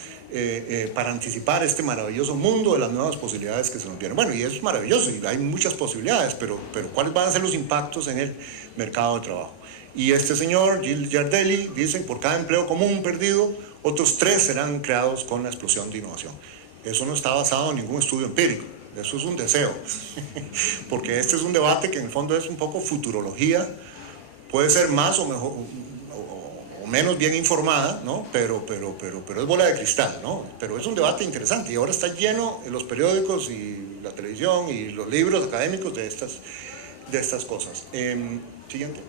para anticipar este maravilloso mundo de las nuevas posibilidades que se nos vienen. Bueno, y es maravilloso y hay muchas posibilidades, pero ¿cuáles van a ser los impactos en el mercado de trabajo? Y este señor, Gilles Jardelli, dice: por cada empleo común perdido, otros 3 serán creados con la explosión de innovación. Eso no está basado en ningún estudio empírico, eso es un deseo, porque este es un debate que en el fondo es un poco futurología, puede ser más o mejor o menos bien informada, ¿no? pero es bola de cristal, ¿no? Pero es un debate interesante y ahora está lleno en los periódicos y la televisión y los libros académicos de estas cosas. Siguiente.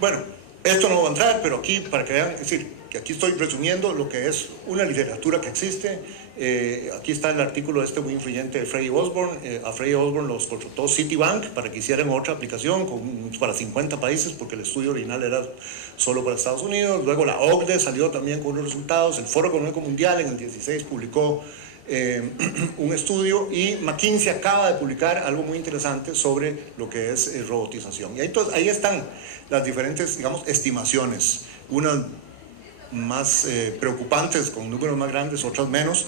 Bueno, esto no va a entrar, pero aquí, para que vean, es decir, que aquí estoy resumiendo lo que es una literatura que existe. Aquí está el artículo muy influyente de Freddie Osborne. A Freddie Osborne los contrató Citibank para que hicieran otra aplicación para 50 países, porque el estudio original era solo para Estados Unidos. Luego la OCDE salió también con unos resultados. El Foro Económico Mundial en el 16 publicó un estudio, y McKinsey acaba de publicar algo muy interesante sobre lo que es robotización. Y ahí están las diferentes, digamos, estimaciones, unas más preocupantes con números más grandes, otras menos.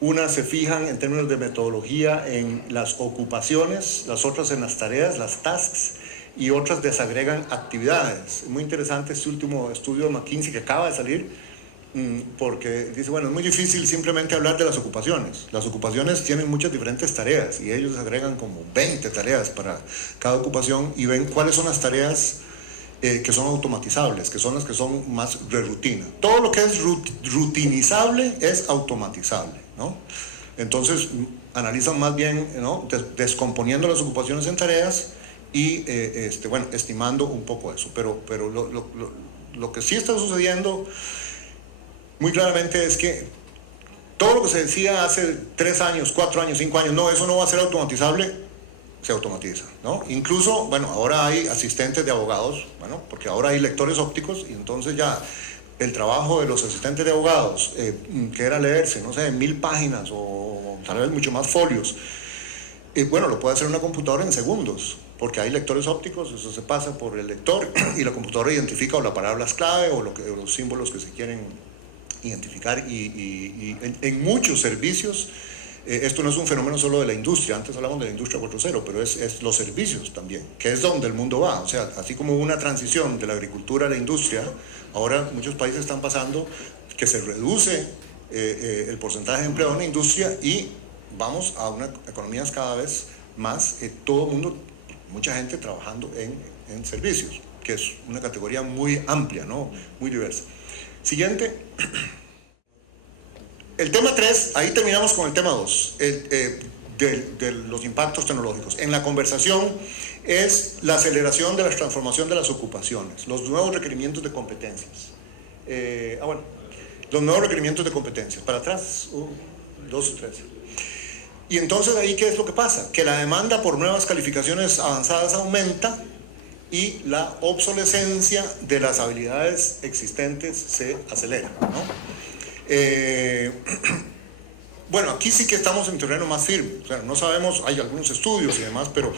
Unas se fijan en términos de metodología en las ocupaciones, las otras en las tareas, las tasks, y otras desagregan actividades. Es muy interesante este último estudio de McKinsey que acaba de salir, porque dice, bueno, es muy difícil simplemente hablar de las ocupaciones. Las ocupaciones tienen muchas diferentes tareas y ellos agregan como 20 tareas para cada ocupación y ven cuáles son las tareas que son automatizables, que son las que son más de rutina. Todo lo que es rutinizable es automatizable, ¿no? Entonces analizan más bien, ¿no?, descomponiendo las ocupaciones en tareas y bueno, estimando un poco eso. Pero lo que sí está sucediendo muy claramente es que todo lo que se decía hace 3 años, 4 años, 5 años, no, eso no va a ser automatizable, se automatiza, ¿no? Incluso, bueno, ahora hay asistentes de abogados, bueno, porque ahora hay lectores ópticos, y entonces ya el trabajo de los asistentes de abogados, que era leerse, no sé, 1000 páginas o tal vez mucho más folios, bueno, lo puede hacer una computadora en segundos, porque hay lectores ópticos, eso se pasa por el lector y la computadora identifica o las palabras clave o los símbolos que se quieren identificar, y en muchos servicios. Esto no es un fenómeno solo de la industria, antes hablamos de la industria 4.0, pero es los servicios también, que es donde el mundo va. O sea, así como hubo una transición de la agricultura a la industria, ahora muchos países están pasando que se reduce el porcentaje de empleo en la industria y vamos a una economías cada vez más, todo el mundo, mucha gente trabajando en servicios, que es una categoría muy amplia, ¿no?, muy diversa. Siguiente. El tema 3, ahí terminamos con el tema 2, de los impactos tecnológicos. En la conversación es la aceleración de la transformación de las ocupaciones, los nuevos requerimientos de competencias. Bueno, los nuevos requerimientos de competencias. Para atrás, 2 o 3. Y entonces ahí, ¿qué es lo que pasa? Que la demanda por nuevas calificaciones avanzadas aumenta y la obsolescencia de las habilidades existentes se acelera, ¿no? Bueno, aquí sí que estamos en terreno más firme. O sea, no sabemos, hay algunos estudios y demás, pero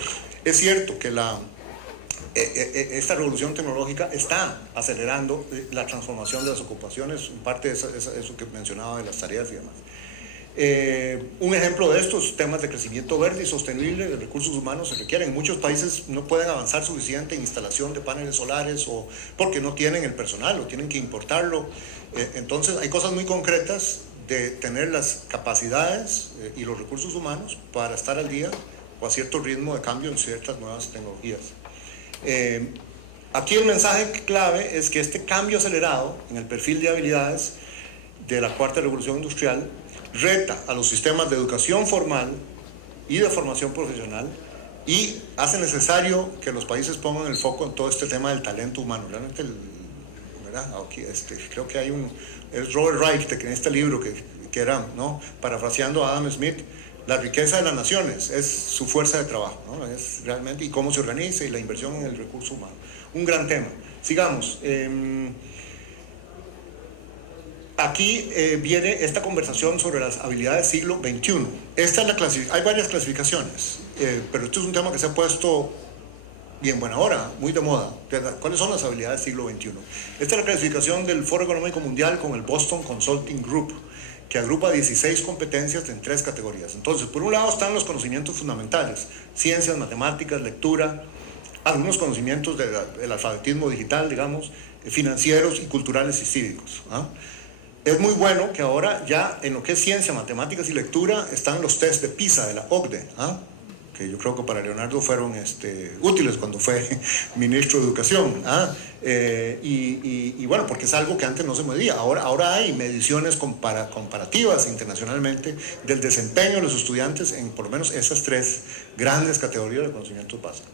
es cierto que esta revolución tecnológica está acelerando la transformación de las ocupaciones, parte de eso que mencionaba de las tareas y demás. Un ejemplo de estos temas de crecimiento verde y sostenible de recursos humanos se requieren. Muchos países no pueden avanzar suficiente en instalación de paneles solares o porque no tienen el personal o tienen que importarlo. Entonces hay cosas muy concretas de tener las capacidades y los recursos humanos para estar al día o a cierto ritmo de cambio en ciertas nuevas tecnologías. Aquí el mensaje clave es que este cambio acelerado en el perfil de habilidades de la cuarta revolución industrial reta a los sistemas de educación formal y de formación profesional y hace necesario que los países pongan el foco en todo este tema del talento humano. Realmente, ¿verdad? Aquí, creo que hay es Robert Reich, que en este libro que era, ¿no?, parafraseando a Adam Smith, la riqueza de las naciones es su fuerza de trabajo, ¿no? Es realmente, y cómo se organiza y la inversión en el recurso humano. Un gran tema. Sigamos. Aquí viene esta conversación sobre las habilidades siglo XXI. Esta es hay varias clasificaciones, pero esto es un tema que se ha puesto bien buena hora, muy de moda. ¿Cuáles son las habilidades siglo XXI? Esta es la clasificación del Foro Económico Mundial con el Boston Consulting Group, que agrupa 16 competencias en 3 categorías. Entonces, por un lado están los conocimientos fundamentales, ciencias, matemáticas, lectura, algunos conocimientos del alfabetismo digital, digamos, financieros y culturales y cívicos, ¿ah? Es muy bueno que ahora ya en lo que es ciencia, matemáticas y lectura están los test de PISA de la OCDE, ¿ah?, que yo creo que para Leonardo fueron útiles cuando fue ministro de Educación, ¿ah? Y bueno, porque es algo que antes no se medía. Ahora hay mediciones comparativas internacionalmente del desempeño de los estudiantes en por lo menos esas 3 grandes categorías de conocimientos básicos.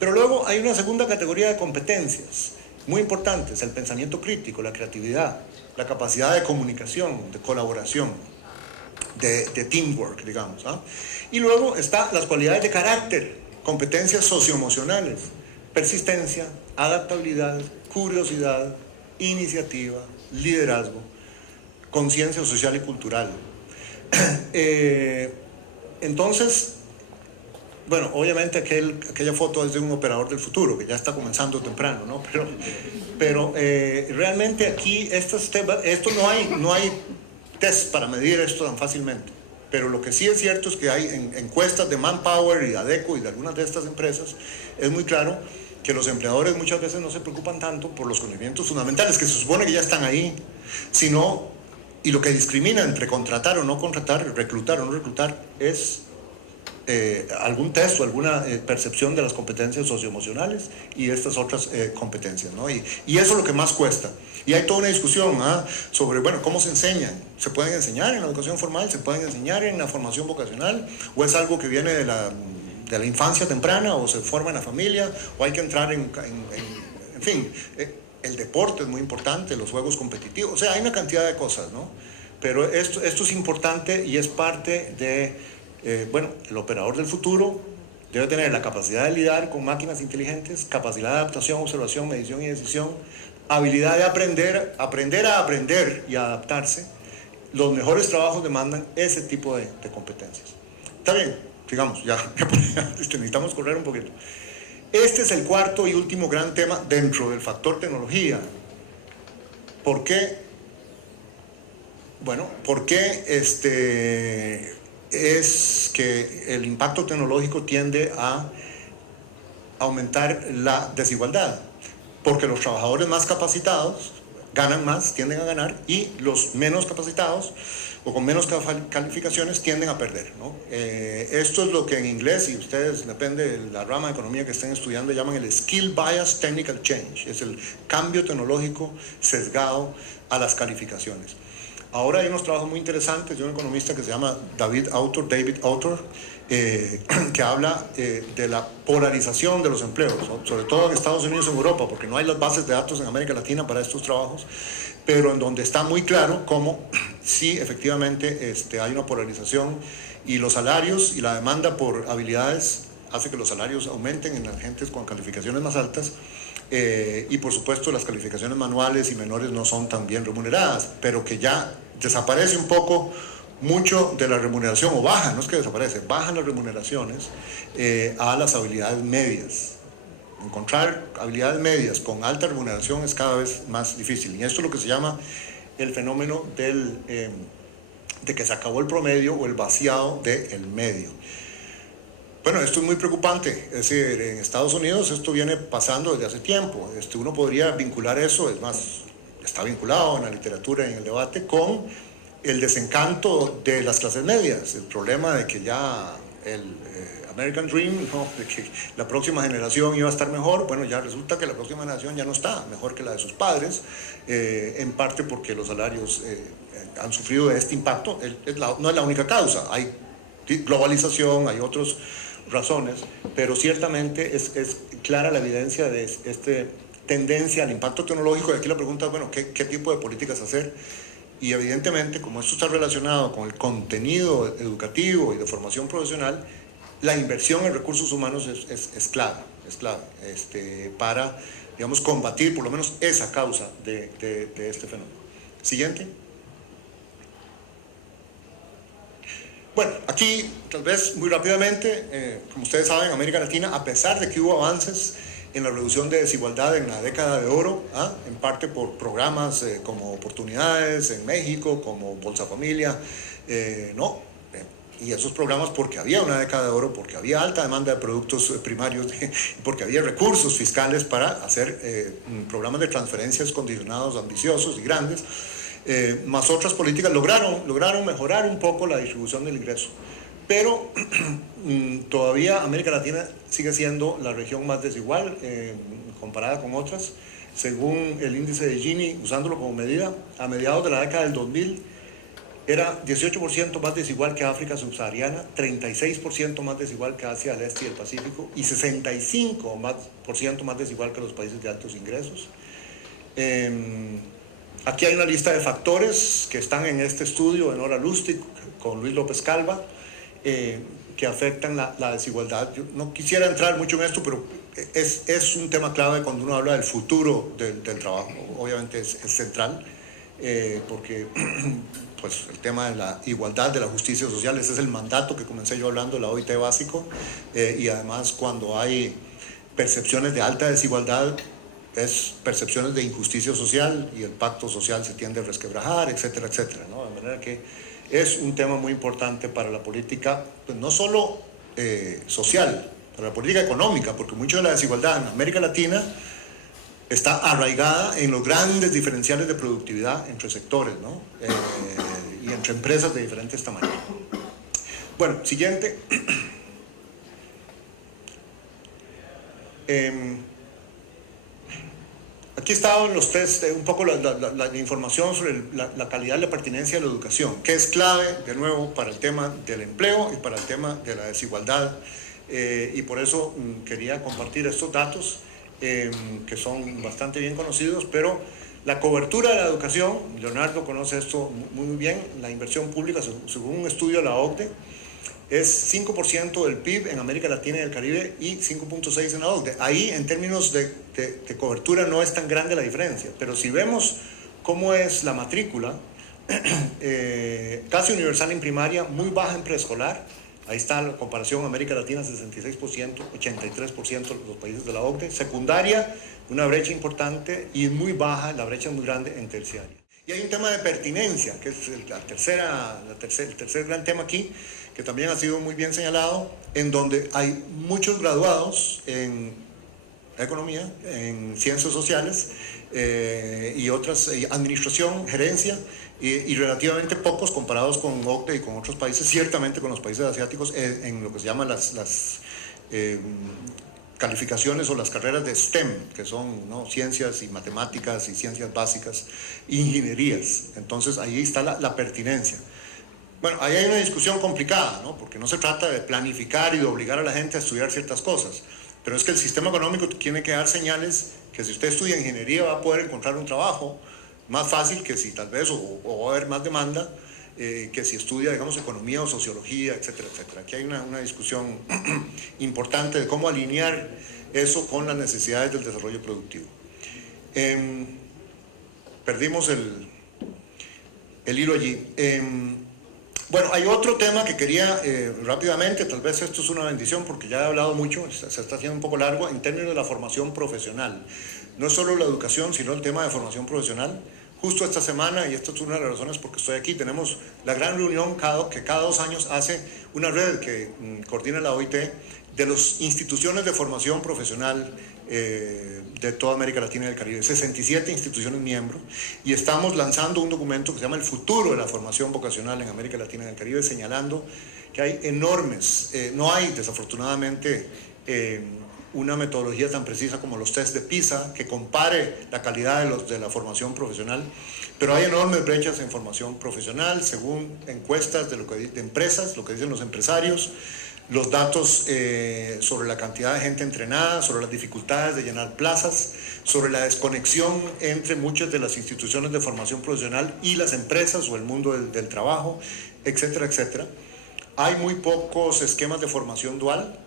Pero luego hay una segunda categoría de competencias muy importantes: el pensamiento crítico, la creatividad, la capacidad de comunicación, de colaboración, de teamwork, digamos, ¿ah? Y luego están las cualidades de carácter, competencias socioemocionales, persistencia, adaptabilidad, curiosidad, iniciativa, liderazgo, conciencia social y cultural. Entonces, bueno, obviamente aquella foto es de un operador del futuro, que ya está comenzando temprano, ¿no? Pero realmente aquí esto no hay test para medir esto tan fácilmente. Pero lo que sí es cierto es que hay encuestas de Manpower y de ADECO y de algunas de estas empresas, es muy claro que los empleadores muchas veces no se preocupan tanto por los conocimientos fundamentales, que se supone que ya están ahí, sino, y lo que discrimina entre contratar o no contratar, reclutar o no reclutar, es algún test o alguna percepción de las competencias socioemocionales y estas otras competencias, ¿no? Y eso es lo que más cuesta. Y hay toda una discusión sobre, bueno, cómo se enseñan. ¿Se pueden enseñar en la educación formal? ¿Se pueden enseñar en la formación vocacional? ¿O es algo que viene de la infancia temprana? ¿O se forma en la familia? ¿O hay que entrar en fin, el deporte es muy importante, los juegos competitivos? O sea, hay una cantidad de cosas, ¿no? Pero esto es importante y es parte de, bueno, el operador del futuro debe tener la capacidad de lidiar con máquinas inteligentes, capacidad de adaptación, observación, medición y decisión, habilidad de aprender a aprender y a adaptarse. Los mejores trabajos demandan ese tipo de competencias. Está bien, digamos, ya necesitamos correr un poquito. Este es el cuarto y último gran tema dentro del factor tecnología. ¿Por qué? Bueno, porque es que el impacto tecnológico tiende a aumentar la desigualdad, porque los trabajadores más capacitados ganan más, tienden a ganar, y los menos capacitados o con menos calificaciones tienden a perder, ¿no? Esto es lo que en inglés, y ustedes, depende de la rama de economía que estén estudiando, llaman el Skill Bias Technical Change. Es el cambio tecnológico sesgado a las calificaciones. Ahora hay unos trabajos muy interesantes de un economista que se llama David Autor, que habla de la polarización de los empleos, ¿no? Sobre todo en Estados Unidos y en Europa, porque no hay las bases de datos en América Latina para estos trabajos, pero en donde está muy claro cómo sí, efectivamente, hay una polarización, y los salarios y la demanda por habilidades hace que los salarios aumenten en las gentes con calificaciones más altas, y por supuesto las calificaciones manuales y menores no son tan bien remuneradas, pero que ya desaparece un poco mucho de la remuneración, o baja, no es que desaparece, bajan las remuneraciones a las habilidades medias. Encontrar habilidades medias con alta remuneración es cada vez más difícil, y esto es lo que se llama el fenómeno de que se acabó el promedio o el vaciado del medio. Bueno, esto es muy preocupante. Es decir, en Estados Unidos esto viene pasando desde hace tiempo. Uno podría vincular eso, es más, está vinculado en la literatura y en el debate, con el desencanto de las clases medias, el problema de que ya el American Dream, ¿no?, de que la próxima generación iba a estar mejor. Bueno, ya resulta que la próxima generación ya no está mejor que la de sus padres, en parte porque los salarios han sufrido de este impacto. No es la única causa, hay globalización, hay otros razones, pero ciertamente es clara la evidencia de esta tendencia al impacto tecnológico. Y aquí la pregunta es, bueno, ¿qué tipo de políticas hacer? Y evidentemente, como esto está relacionado con el contenido educativo y de formación profesional, la inversión en recursos humanos es clave para, digamos, combatir por lo menos esa causa de este fenómeno. Siguiente. Bueno, aquí tal vez muy rápidamente, como ustedes saben, América Latina, a pesar de que hubo avances en la reducción de desigualdad en la década de oro, en parte por programas como Oportunidades en México, como Bolsa Familia, y esos programas porque había una década de oro, porque había alta demanda de productos primarios, porque había recursos fiscales para hacer programas de transferencias condicionados, ambiciosos y grandes, más otras políticas lograron mejorar un poco la distribución del ingreso. Pero todavía América Latina sigue siendo la región más desigual comparada con otras. Según el índice de Gini, usándolo como medida, a mediados de la década del 2000, era 18% más desigual que África subsahariana, 36% más desigual que Asia del Este y el Pacífico, y 65% más desigual que los países de altos ingresos. Aquí hay una lista de factores que están en este estudio de Nora Lustig con Luis López Calva, que afectan la desigualdad. Yo no quisiera entrar mucho en esto, pero es un tema clave cuando uno habla del futuro del trabajo. Obviamente es central, porque pues, el tema de la igualdad, de la justicia social, ese es el mandato que comencé yo hablando de la OIT básico, y además cuando hay percepciones de alta desigualdad, es percepciones de injusticia social y el pacto social se tiende a resquebrajar, etcétera, etcétera, ¿no? De manera que es un tema muy importante para la política, pues no solo social, para la política económica, porque mucho de la desigualdad en América Latina está arraigada en los grandes diferenciales de productividad entre sectores, ¿no? Y entre empresas de diferentes tamaños. Bueno, siguiente. Aquí estaban los test, un poco la información sobre la calidad y la pertinencia de la educación, que es clave, de nuevo, para el tema del empleo y para el tema de la desigualdad. Y por eso quería compartir estos datos, que son bastante bien conocidos, pero la cobertura de la educación, Leonardo conoce esto muy bien, la inversión pública, según un estudio de la OCDE, es 5% del PIB en América Latina y el Caribe y 5.6% en la OCDE. Ahí, en términos de cobertura, no es tan grande la diferencia, pero si vemos cómo es la matrícula, casi universal en primaria, muy baja en preescolar. Ahí está la comparación, América Latina 66%, 83% los países de la OCDE. Secundaria, una brecha importante, y muy baja, la brecha es muy grande en terciaria. Y hay un tema de pertinencia, que es el tercer gran tema aquí, que también ha sido muy bien señalado, en donde hay muchos graduados en economía, en ciencias sociales y otras, administración, gerencia, y relativamente pocos comparados con OCDE y con otros países, ciertamente con los países asiáticos, en lo que se llama las calificaciones o las carreras de STEM, que son, ¿no?, ciencias y matemáticas y ciencias básicas, ingenierías. Entonces ahí está la pertinencia. Bueno, ahí hay una discusión complicada, ¿no?, porque no se trata de planificar y de obligar a la gente a estudiar ciertas cosas, pero es que el sistema económico tiene que dar señales que si usted estudia ingeniería va a poder encontrar un trabajo más fácil que si tal vez, o va a haber más demanda, que si estudia, digamos, economía o sociología, etcétera, etcétera. Aquí hay una discusión importante de cómo alinear eso con las necesidades del desarrollo productivo. Perdimos el hilo allí. Bueno, hay otro tema que quería rápidamente, tal vez esto es una bendición porque ya he hablado mucho, se está haciendo un poco largo, en términos de la formación profesional. No es solo la educación, sino el tema de formación profesional. Justo esta semana, y esta es una de las razones por que estoy aquí, tenemos la gran reunión que cada 2 años hace una red que coordina la OIT de las instituciones de formación profesional de toda América Latina y el Caribe, 67 instituciones miembros, y estamos lanzando un documento que se llama El futuro de la formación vocacional en América Latina y el Caribe, señalando que hay enormes, no hay desafortunadamente una metodología tan precisa como los test de PISA que compare la calidad de la formación profesional, pero hay enormes brechas en formación profesional según encuestas de empresas, lo que dicen los empresarios. los datos sobre la cantidad de gente entrenada, sobre las dificultades de llenar plazas, sobre la desconexión entre muchas de las instituciones de formación profesional y las empresas o el mundo del trabajo, etcétera, etcétera. Hay muy pocos esquemas de formación dual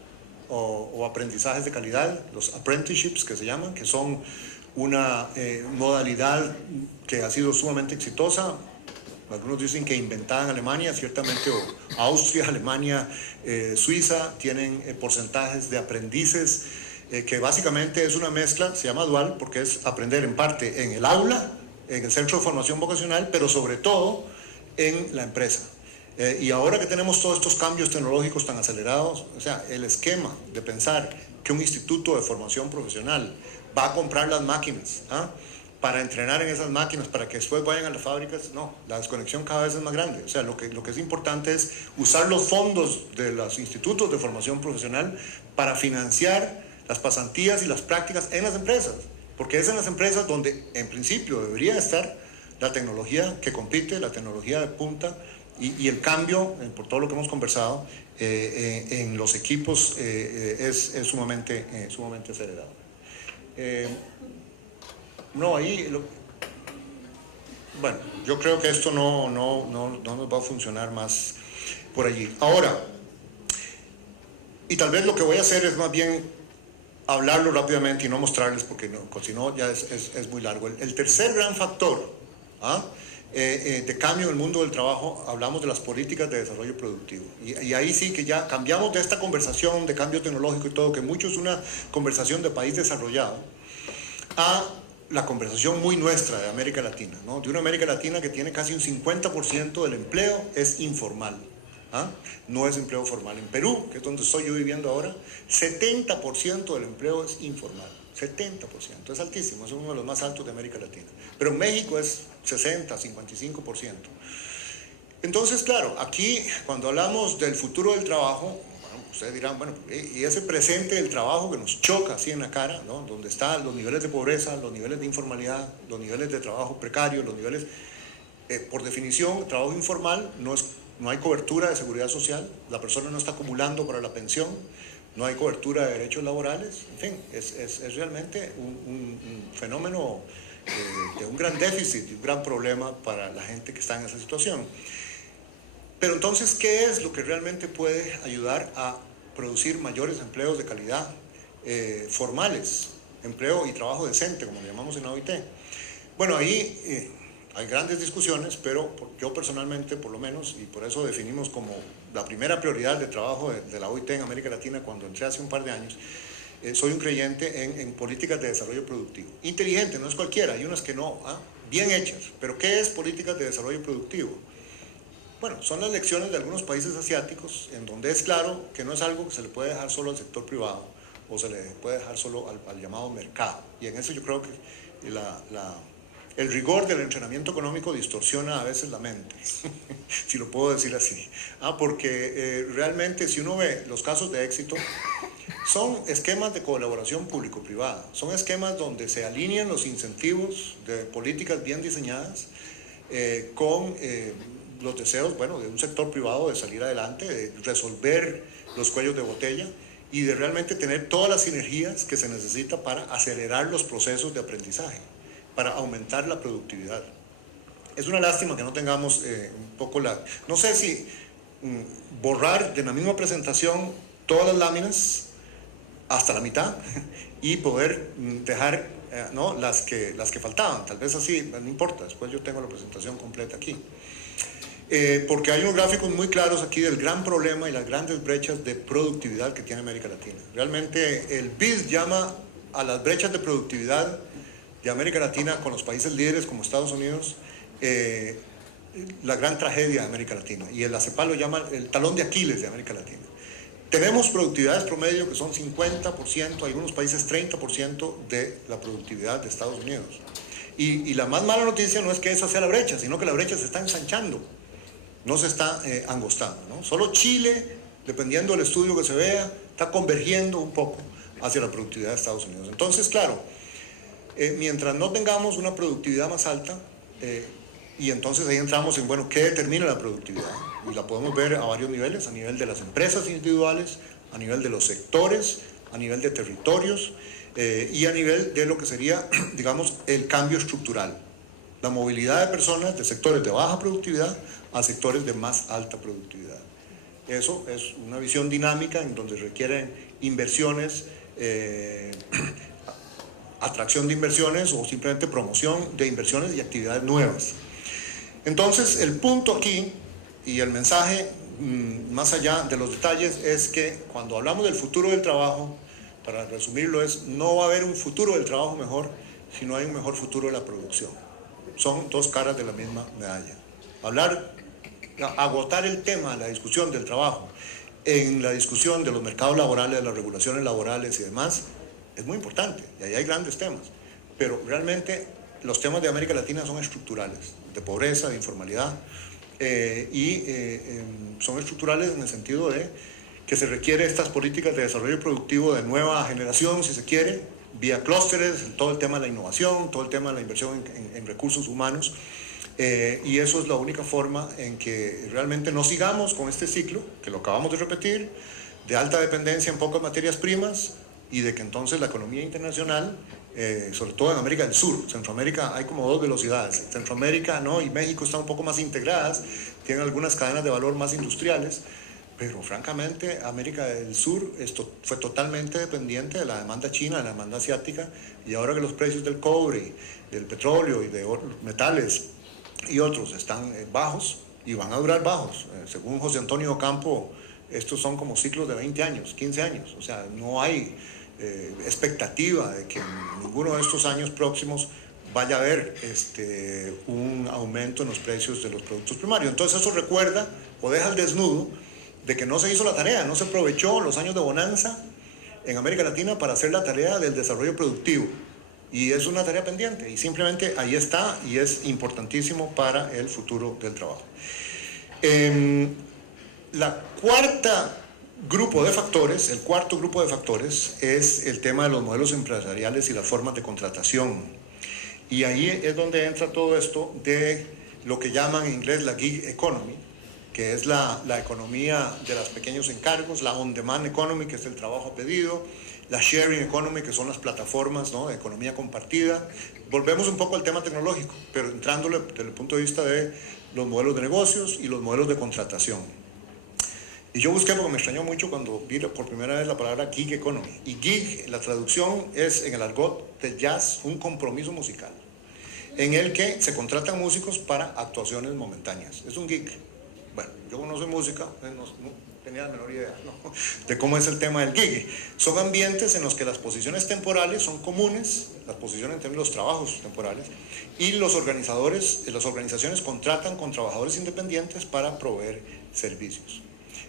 o aprendizajes de calidad, los apprenticeships que se llaman, que son una modalidad que ha sido sumamente exitosa. Algunos dicen que inventada en Alemania, ciertamente, o Austria, Alemania, Suiza, tienen porcentajes de aprendices que básicamente es una mezcla, se llama dual, porque es aprender en parte en el aula, en el centro de formación vocacional, pero sobre todo en la empresa. Y ahora que tenemos todos estos cambios tecnológicos tan acelerados, o sea, el esquema de pensar que un instituto de formación profesional va a comprar las máquinas, para entrenar en esas máquinas, para que después vayan a las fábricas, no, la desconexión cada vez es más grande. O sea, lo que es importante es usar los fondos de los institutos de formación profesional para financiar las pasantías y las prácticas en las empresas, porque es en las empresas donde en principio debería estar la tecnología que compite, la tecnología de punta, y el cambio, por todo lo que hemos conversado, en los equipos es sumamente acelerado. No, bueno, yo creo que esto no nos va a funcionar más por allí. Ahora, y tal vez lo que voy a hacer es más bien hablarlo rápidamente y no mostrarles, porque si no ya es muy largo. El tercer gran factor de cambio en el mundo del trabajo, hablamos de las políticas de desarrollo productivo. Y ahí sí que ya cambiamos de esta conversación de cambio tecnológico y todo, que mucho es una conversación de país desarrollado, a la conversación muy nuestra de América Latina, ¿no? De una América Latina que tiene casi un 50% del empleo es informal, no es empleo formal. En Perú, que es donde estoy yo viviendo ahora, 70% del empleo es informal, 70%, es altísimo, es uno de los más altos de América Latina. Pero en México es 60, 55%. Entonces, claro, aquí cuando hablamos del futuro del trabajo, ustedes dirán, bueno, y ese presente del trabajo que nos choca así en la cara, ¿no? Donde están los niveles de pobreza, los niveles de informalidad, los niveles de trabajo precario, los niveles, por definición, trabajo informal, no hay cobertura de seguridad social, la persona no está acumulando para la pensión, no hay cobertura de derechos laborales, en fin, es realmente un fenómeno de un gran déficit y un gran problema para la gente que está en esa situación. Pero entonces, ¿qué es lo que realmente puede ayudar a producir mayores empleos de calidad formales, empleo y trabajo decente, como le llamamos en la OIT? Bueno, ahí hay grandes discusiones, pero yo personalmente, por lo menos, y por eso definimos como la primera prioridad de trabajo de la OIT en América Latina cuando entré hace un par de años, soy un creyente en políticas de desarrollo productivo. Inteligente, no es cualquiera, hay unas que no, bien hechas. Pero ¿qué es políticas de desarrollo productivo? Bueno, son las lecciones de algunos países asiáticos en donde es claro que no es algo que se le puede dejar solo al sector privado o se le puede dejar solo al llamado mercado. Y en eso yo creo que el rigor del entrenamiento económico distorsiona a veces la mente, si lo puedo decir así. Porque realmente si uno ve los casos de éxito, son esquemas de colaboración público-privada, son esquemas donde se alinean los incentivos de políticas bien diseñadas con los deseos, bueno, de un sector privado de salir adelante, de resolver los cuellos de botella y de realmente tener todas las sinergias que se necesita para acelerar los procesos de aprendizaje, para aumentar la productividad. Es una lástima que no tengamos un poco no sé si borrar de la misma presentación todas las láminas hasta la mitad y poder dejar ¿no? las que faltaban, tal vez así, no importa, después yo tengo la presentación completa aquí. Porque hay unos gráficos muy claros aquí del gran problema y las grandes brechas de productividad que tiene América Latina. Realmente el BID llama a las brechas de productividad de América Latina con los países líderes como Estados Unidos la gran tragedia de América Latina, y el ACEPAL lo llama el talón de Aquiles de América Latina. Tenemos productividades promedio que son 50%, algunos países 30% de la productividad de Estados Unidos. Y la más mala noticia no es que esa sea la brecha, sino que la brecha se está ensanchando, no se está angostando, ¿no? Solo Chile, dependiendo del estudio que se vea, está convergiendo un poco hacia la productividad de Estados Unidos. Entonces, claro, mientras no tengamos una productividad más alta, Y entonces ahí entramos en, bueno, ¿qué determina la productividad? Y la podemos ver a varios niveles, a nivel de las empresas individuales, a nivel de los sectores, a nivel de territorios y a nivel de lo que sería, digamos, el cambio estructural. La movilidad de personas de sectores de baja productividad a sectores de más alta productividad. Eso es una visión dinámica en donde requieren inversiones, atracción de inversiones o simplemente promoción de inversiones y actividades nuevas. Entonces, el punto aquí y el mensaje, más allá de los detalles, es que cuando hablamos del futuro del trabajo, para resumirlo, es no va a haber un futuro del trabajo mejor si no hay un mejor futuro de la producción. Son dos caras de la misma medalla. Agotar el tema, la discusión del trabajo, en la discusión de los mercados laborales, de las regulaciones laborales y demás, es muy importante, y ahí hay grandes temas, pero realmente los temas de América Latina son estructurales, de pobreza, de informalidad, son estructurales en el sentido de que se requiere estas políticas de desarrollo productivo de nueva generación, si se quiere, vía clústeres, todo el tema de la innovación, todo el tema de la inversión en recursos humanos, y eso es la única forma en que realmente no sigamos con este ciclo, que lo acabamos de repetir, de alta dependencia en pocas materias primas, y de que entonces la economía internacional, sobre todo en América del Sur, Centroamérica hay como dos velocidades, Centroamérica no y México están un poco más integradas, tienen algunas cadenas de valor más industriales, pero francamente América del Sur fue totalmente dependiente de la demanda china, de la demanda asiática, y ahora que los precios del cobre, del petróleo y de otros metales y otros están bajos y van a durar bajos, según José Antonio Ocampo, estos son como ciclos de 20 años, 15 años, o sea, no hay expectativa de que en ninguno de estos años próximos vaya a haber un aumento en los precios de los productos primarios. Entonces eso recuerda o deja al desnudo de que no se hizo la tarea, no se aprovechó los años de bonanza en América Latina para hacer la tarea del desarrollo productivo. Y es una tarea pendiente y simplemente ahí está y es importantísimo para el futuro del trabajo. El cuarto grupo de factores es el tema de los modelos empresariales y las formas de contratación. Y ahí es donde entra todo esto de lo que llaman en inglés la gig economy, que es la economía de los pequeños encargos, la on-demand economy, que es el trabajo a pedido, la sharing economy, que son las plataformas, ¿no?, de economía compartida. Volvemos un poco al tema tecnológico, pero entrándole desde el punto de vista de los modelos de negocios y los modelos de contratación. Y yo busqué porque me extrañó mucho cuando vi por primera vez la palabra gig economy. Y gig, la traducción es en el argot del jazz, un compromiso musical, en el que se contratan músicos para actuaciones momentáneas. Es un gig. Bueno, yo no soy música, no tenía la menor idea, ¿no?, de cómo es el tema del gig. Son ambientes en los que las posiciones temporales son comunes, las posiciones en términos de los trabajos temporales, y los organizadores, las organizaciones contratan con trabajadores independientes para proveer servicios.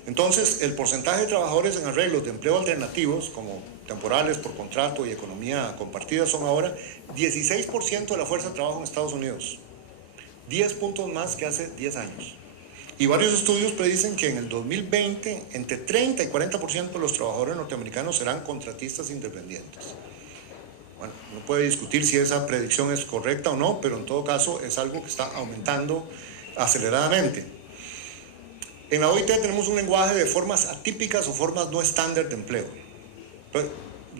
Entonces, el porcentaje de trabajadores en arreglos de empleo alternativos, como temporales, por contrato y economía compartida, son ahora 16% de la fuerza de trabajo en Estados Unidos. 10 puntos más que hace 10 años. Y varios estudios predicen que en el 2020, entre 30 y 40% de los trabajadores norteamericanos serán contratistas independientes. Bueno, no puede discutir si esa predicción es correcta o no, pero en todo caso es algo que está aumentando aceleradamente. En la OIT tenemos un lenguaje de formas atípicas o formas no estándar de empleo.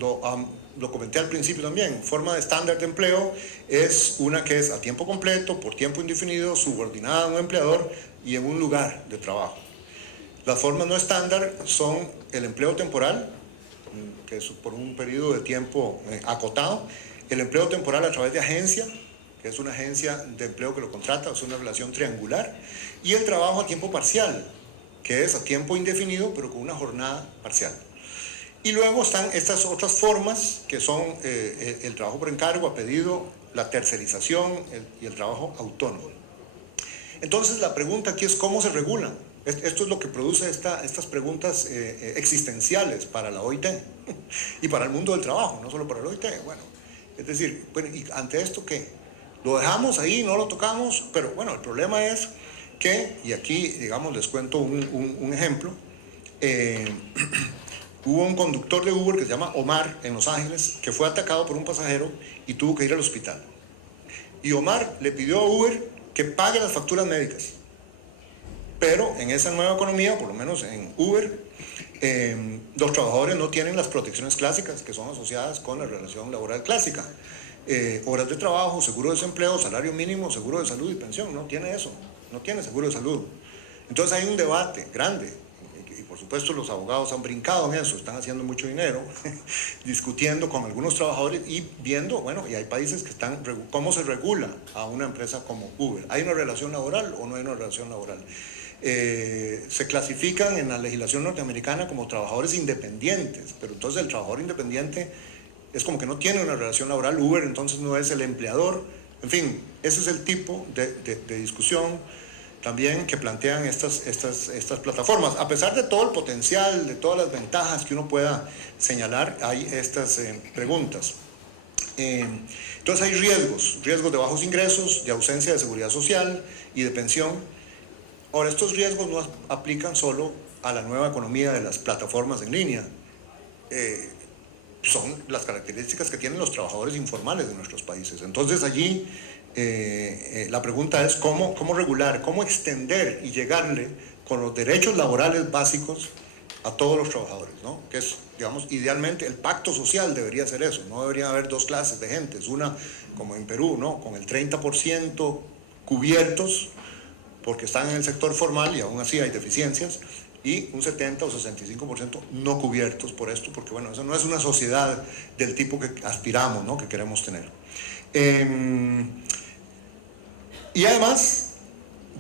Lo comenté al principio también. Forma de estándar de empleo es una que es a tiempo completo, por tiempo indefinido, subordinada a un empleador y en un lugar de trabajo. Las formas no estándar son el empleo temporal, que es por un periodo de tiempo acotado, el empleo temporal a través de agencia, que es una agencia de empleo que lo contrata, es una relación triangular, y el trabajo a tiempo parcial, que es a tiempo indefinido, pero con una jornada parcial. Y luego están estas otras formas, que son el trabajo por encargo, a pedido, la tercerización y el trabajo autónomo. Entonces, la pregunta aquí es cómo se regulan. Esto es lo que produce estas preguntas existenciales para la OIT y para el mundo del trabajo, no solo para la OIT. Bueno, es decir, bueno, ¿y ante esto qué? Lo dejamos ahí, no lo tocamos, pero bueno, el problema es que, y aquí, digamos, les cuento un ejemplo, hubo un conductor de Uber que se llama Omar en Los Ángeles, que fue atacado por un pasajero y tuvo que ir al hospital. Y Omar le pidió a Uber que pague las facturas médicas. Pero en esa nueva economía, por lo menos en Uber, los trabajadores no tienen las protecciones clásicas que son asociadas con la relación laboral clásica. Horas de trabajo, seguro de desempleo, salario mínimo, seguro de salud y pensión. No tiene eso, no tiene seguro de salud. Entonces hay un debate grande, y por supuesto los abogados han brincado en eso, están haciendo mucho dinero, discutiendo con algunos trabajadores y viendo, bueno, y hay países que están, ¿cómo se regula a una empresa como Uber? ¿Hay una relación laboral o no hay una relación laboral? Se clasifican en la legislación norteamericana como trabajadores independientes, pero entonces el trabajador independiente es como que no tiene una relación laboral. Uber entonces no es el empleador. En fin, ese es el tipo de discusión también que plantean estas plataformas. A pesar de todo el potencial, de todas las ventajas que uno pueda señalar, hay estas preguntas. Entonces hay riesgos de bajos ingresos, de ausencia de seguridad social y de pensión. Ahora, estos riesgos no aplican solo a la nueva economía de las plataformas en línea. Son las características que tienen los trabajadores informales de nuestros países. Entonces allí la pregunta es cómo regular, cómo extender y llegarle con los derechos laborales básicos a todos los trabajadores, ¿no? Que es, digamos, idealmente el pacto social debería ser eso. No debería haber dos clases de gentes, una como en Perú, ¿no? Con el 30% cubiertos porque están en el sector formal y aún así hay deficiencias, y un 70 o 65% no cubiertos por esto, porque bueno, eso no es una sociedad del tipo que aspiramos, ¿no? Que queremos tener. Y además,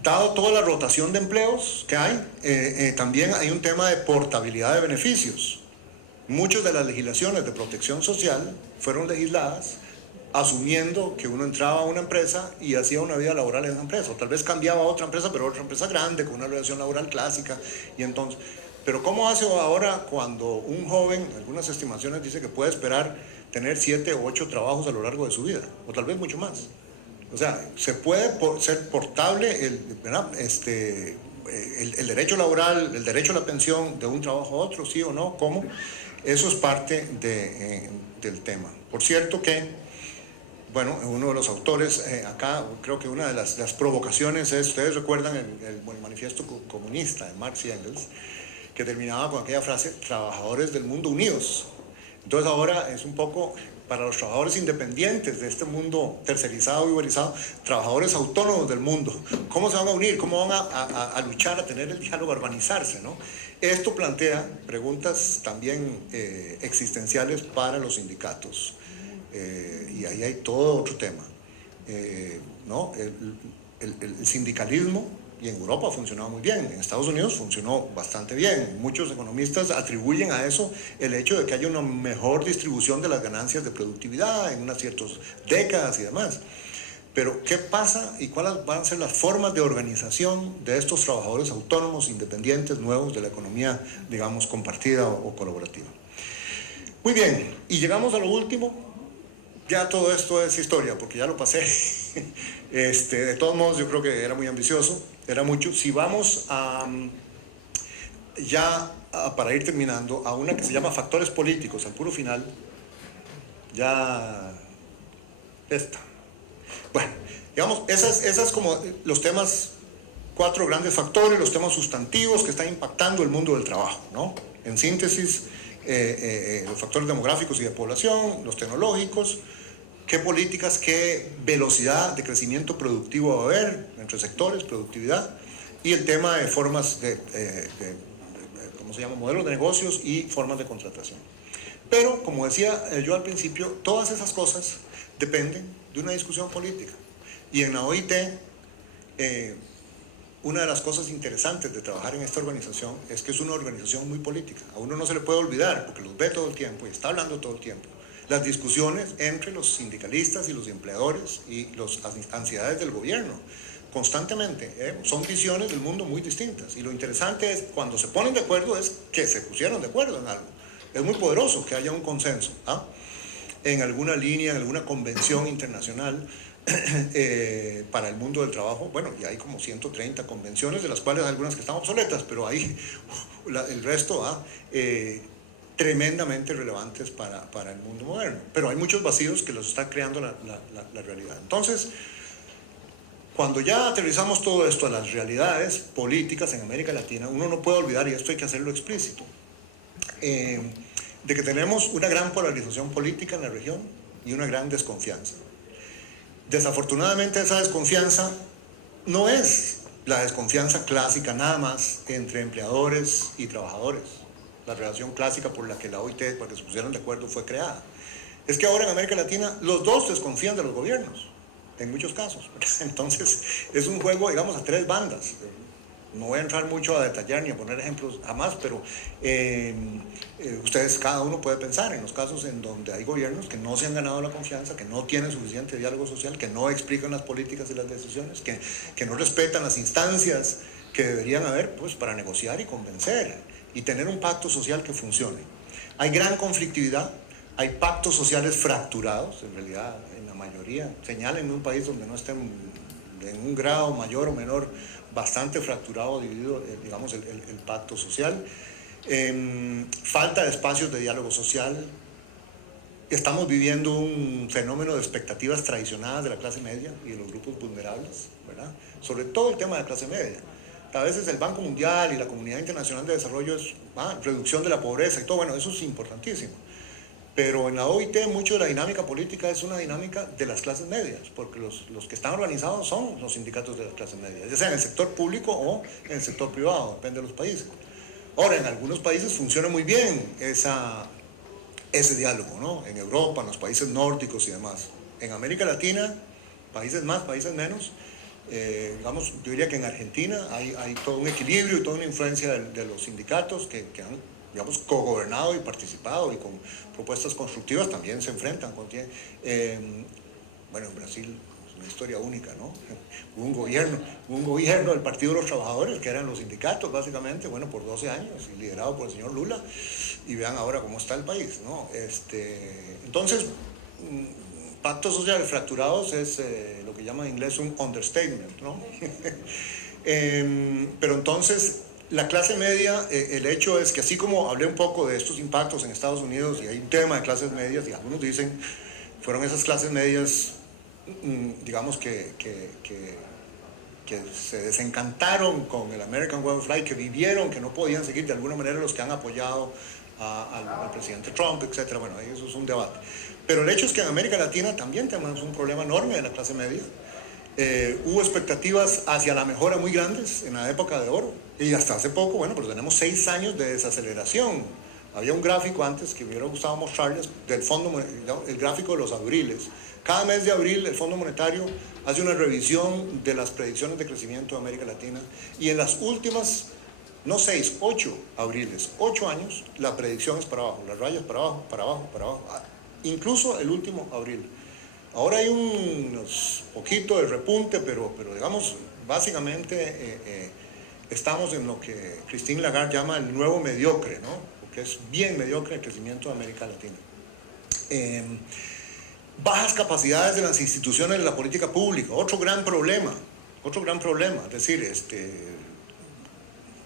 dado toda la rotación de empleos que hay, también hay un tema de portabilidad de beneficios. Muchas de las legislaciones de protección social fueron legisladas asumiendo que uno entraba a una empresa y hacía una vida laboral en esa empresa, o tal vez cambiaba a otra empresa, pero otra empresa grande, con una relación laboral clásica, y entonces, pero ¿cómo hace ahora cuando un joven, algunas estimaciones dice que puede esperar tener 7 o 8 trabajos a lo largo de su vida, o tal vez mucho más? O sea, ¿se puede ser portable el derecho laboral, el derecho a la pensión de un trabajo a otro, sí o no? ¿Cómo? Eso es parte del tema. Por cierto que, bueno, uno de los autores acá, creo que una de las provocaciones es, ustedes recuerdan el manifiesto comunista de Marx y Engels, que terminaba con aquella frase, trabajadores del mundo unidos. Entonces ahora es un poco, para los trabajadores independientes de este mundo tercerizado y uberizado, trabajadores autónomos del mundo, ¿cómo se van a unir? ¿Cómo van a luchar, a tener el diálogo, a urbanizarse, ¿no? Esto plantea preguntas también existenciales para los sindicatos. Y ahí hay todo otro tema, ¿no? El sindicalismo, y en Europa ha funcionado muy bien, en Estados Unidos funcionó bastante bien. Muchos economistas atribuyen a eso el hecho de que haya una mejor distribución de las ganancias de productividad en unas ciertas décadas y demás. Pero ¿qué pasa y cuáles van a ser las formas de organización de estos trabajadores autónomos, independientes, nuevos de la economía, digamos, compartida o colaborativa? Muy bien, y llegamos a lo último. Ya todo esto es historia, porque ya lo pasé. De todos modos, yo creo que era muy ambicioso, era mucho. Si vamos para ir terminando, a una que se llama factores políticos, al puro final, ya esta. Bueno, digamos, esas como los temas, 4 grandes factores, los temas sustantivos que están impactando el mundo del trabajo, ¿no? En síntesis, los factores demográficos y de población, los tecnológicos, qué políticas, qué velocidad de crecimiento productivo va a haber entre sectores, productividad, y el tema de formas ¿cómo se llama? Modelos de negocios y formas de contratación. Pero, como decía yo al principio, todas esas cosas dependen de una discusión política. Y en la OIT, una de las cosas interesantes de trabajar en esta organización es que es una organización muy política. A uno no se le puede olvidar, porque los ve todo el tiempo y está hablando todo el tiempo, las discusiones entre los sindicalistas y los empleadores y las ansiedades del gobierno. Constantemente, son visiones del mundo muy distintas. Y lo interesante es, cuando se ponen de acuerdo, es que se pusieron de acuerdo en algo. Es muy poderoso que haya un consenso, ¿ah? En alguna línea, en alguna convención internacional, para el mundo del trabajo. Bueno, y hay como 130 convenciones, de las cuales hay algunas que están obsoletas, pero hay el resto tremendamente relevantes para el mundo moderno. Pero hay muchos vacíos que los está creando la realidad. Entonces, Cuando ya aterrizamos todo esto a las realidades políticas en América Latina, uno no puede olvidar, y esto hay que hacerlo explícito, de que tenemos una gran polarización política en la región y una gran desconfianza. Desafortunadamente esa desconfianza no es la desconfianza clásica nada más entre empleadores y trabajadores, la relación clásica por la que la OIT, para que se pusieran de acuerdo, fue creada. Es que ahora en América Latina los dos desconfían de los gobiernos, en muchos casos. Entonces es un juego, digamos, a tres bandas. No voy a entrar mucho a detallar ni a poner ejemplos jamás, pero ustedes, cada uno puede pensar en los casos en donde hay gobiernos que no se han ganado la confianza, que no tienen suficiente diálogo social, que no explican las políticas y las decisiones, que no respetan las instancias que deberían haber, pues, para negociar y convencer y tener un pacto social que funcione. Hay gran conflictividad, hay pactos sociales fracturados, en realidad, en la mayoría. Señalen un país donde no estén en un grado mayor o menor bastante fracturado, dividido, digamos, el pacto social. Falta de espacios de diálogo social. Estamos viviendo un fenómeno de expectativas traicionadas de la clase media y de los grupos vulnerables, ¿verdad? Sobre todo el tema de la clase media. A veces el Banco Mundial y la Comunidad Internacional de Desarrollo es reducción de la pobreza y todo, bueno, eso es importantísimo. Pero en la OIT mucho de la dinámica política es una dinámica de las clases medias, porque los que están organizados son los sindicatos de las clases medias, ya sea en el sector público o en el sector privado, depende de los países. Ahora, en algunos países funciona muy bien ese diálogo, ¿no? En Europa, en los países nórdicos y demás. En América Latina, países más, países menos, digamos, yo diría que en Argentina hay todo un equilibrio y toda una influencia de los sindicatos que han, digamos, cogobernado y participado y con propuestas constructivas también se enfrentan. Bueno, en Brasil es una historia única, ¿no? Hubo un gobierno del Partido de los Trabajadores, que eran los sindicatos, básicamente, bueno, por 12 años, y liderado por el señor Lula, y vean ahora cómo está el país, ¿no? Entonces, pactos sociales fracturados es lo que llaman en inglés un understatement, ¿no? Pero entonces, la clase media, el hecho es que así como hablé un poco de estos impactos en Estados Unidos y hay un tema de clases medias, y algunos dicen, fueron esas clases medias, digamos, que se desencantaron con el American Way of Life, que vivieron, que no podían seguir de alguna manera los que han apoyado al presidente Trump, etc. Bueno, eso es un debate. Pero el hecho es que en América Latina también tenemos un problema enorme de la clase media. Hubo expectativas hacia la mejora muy grandes en la época de oro y hasta hace poco, bueno, pero tenemos 6 años de desaceleración. Había un gráfico antes que me hubiera gustado mostrarles del fondo, el gráfico de los abriles. Cada mes de abril el Fondo Monetario hace una revisión de las predicciones de crecimiento de América Latina y en las últimas, no 6, 8 abriles, 8 años, la predicción es para abajo, las rayas para abajo, para abajo, para abajo, incluso el último abril. Ahora hay un poquito de repunte, pero digamos, básicamente estamos en lo que Christine Lagarde llama el nuevo mediocre, ¿no? Porque es bien mediocre el crecimiento de América Latina. Bajas capacidades de las instituciones de la política pública, otro gran problema, es decir,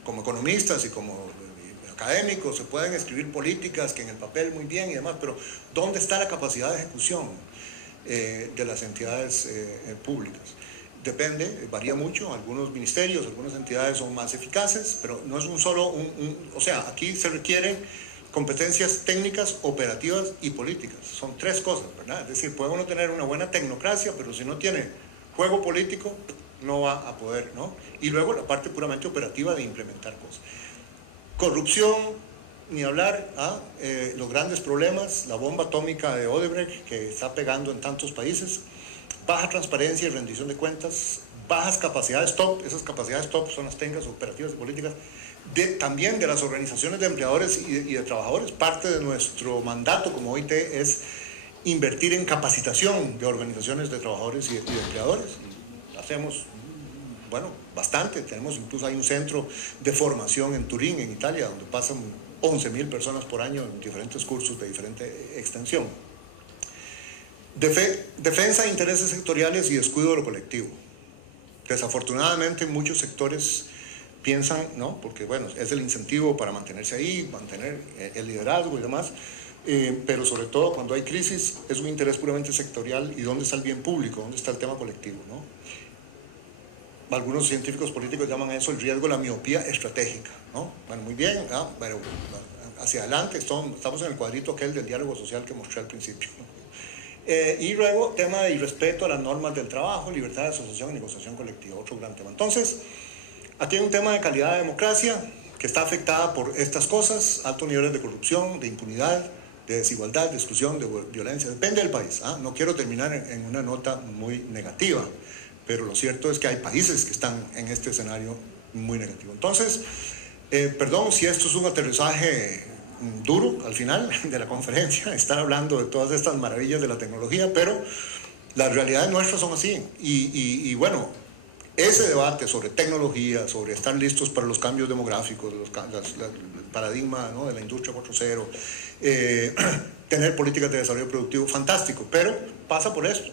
como economistas y como académicos se pueden escribir políticas que en el papel muy bien y demás, pero ¿dónde está la capacidad de ejecución de las entidades públicas? Depende, varía mucho, algunos ministerios, algunas entidades son más eficaces, pero no es un solo, o sea, aquí se requieren competencias técnicas, operativas y políticas, son 3 cosas, ¿verdad? Es decir, puede uno tener una buena tecnocracia, pero si no tiene juego político, no va a poder, ¿no? Y luego la parte puramente operativa de implementar cosas. Corrupción, ni hablar, los grandes problemas, la bomba atómica de Odebrecht que está pegando en tantos países, baja transparencia y rendición de cuentas, bajas capacidades top, esas capacidades top son las técnicas operativas y políticas, también de las organizaciones de empleadores y de trabajadores. Parte de nuestro mandato como OIT es invertir en capacitación de organizaciones de trabajadores y de empleadores. Hacemos, bueno, bastante. Tenemos, incluso hay un centro de formación en Turín, en Italia, donde pasan 11.000 personas por año en diferentes cursos de diferente extensión. Defensa de intereses sectoriales y descuido de lo colectivo. Desafortunadamente muchos sectores piensan, ¿no? Porque bueno, es el incentivo para mantenerse ahí, mantener el liderazgo y demás, pero sobre todo cuando hay crisis es un interés puramente sectorial. ¿Y dónde está el bien público? ¿Dónde está el tema colectivo, ¿no? algunos científicos políticos llaman eso el riesgo de la miopía estratégica, ¿no? Bueno, muy bien, ¿no? Pero hacia adelante estamos en el cuadrito aquel del diálogo social que mostré al principio. Y luego, tema de irrespeto a las normas del trabajo, libertad de asociación y negociación colectiva, otro gran tema. Entonces, aquí hay un tema de calidad de democracia que está afectada por estas cosas, altos niveles de corrupción, de impunidad, de desigualdad, de exclusión, de violencia. Depende del país, ¿ah? No quiero terminar en una nota muy negativa, pero lo cierto es que hay países que están en este escenario muy negativo. Entonces, perdón si esto es un aterrizaje duro al final de la conferencia, estar hablando de todas estas maravillas de la tecnología, pero las realidades nuestras son así. Y bueno, ese debate sobre tecnología, sobre estar listos para los cambios demográficos, el paradigma, ¿no?, de la industria 4.0, tener políticas de desarrollo productivo, fantástico, pero pasa por esto.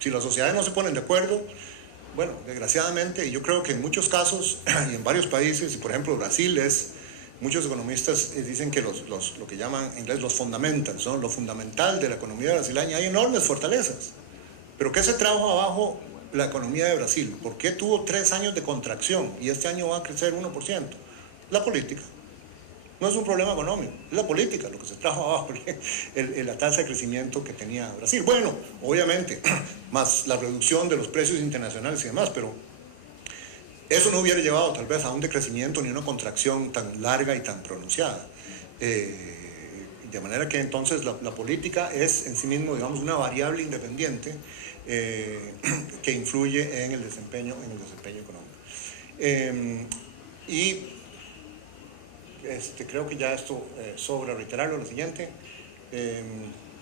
Si las sociedades no se ponen de acuerdo, bueno, desgraciadamente, y yo creo que en muchos casos y en varios países, y por ejemplo Brasil muchos economistas dicen que lo que llaman en inglés los fundamentals, ¿no?, lo fundamental de la economía brasileña, hay enormes fortalezas. Pero ¿qué se trajo abajo la economía de Brasil? ¿Por qué tuvo 3 años de contracción y este año va a crecer 1%? La política. No es un problema económico, es la política lo que se trajo abajo, la tasa de crecimiento que tenía Brasil. Bueno, obviamente, más la reducción de los precios internacionales y demás, pero eso no hubiera llevado tal vez a un decrecimiento ni una contracción tan larga y tan pronunciada. De manera que entonces la política es en sí mismo, digamos, una variable independiente que influye en el desempeño económico. Creo que ya esto sobra reiterarlo. Lo siguiente,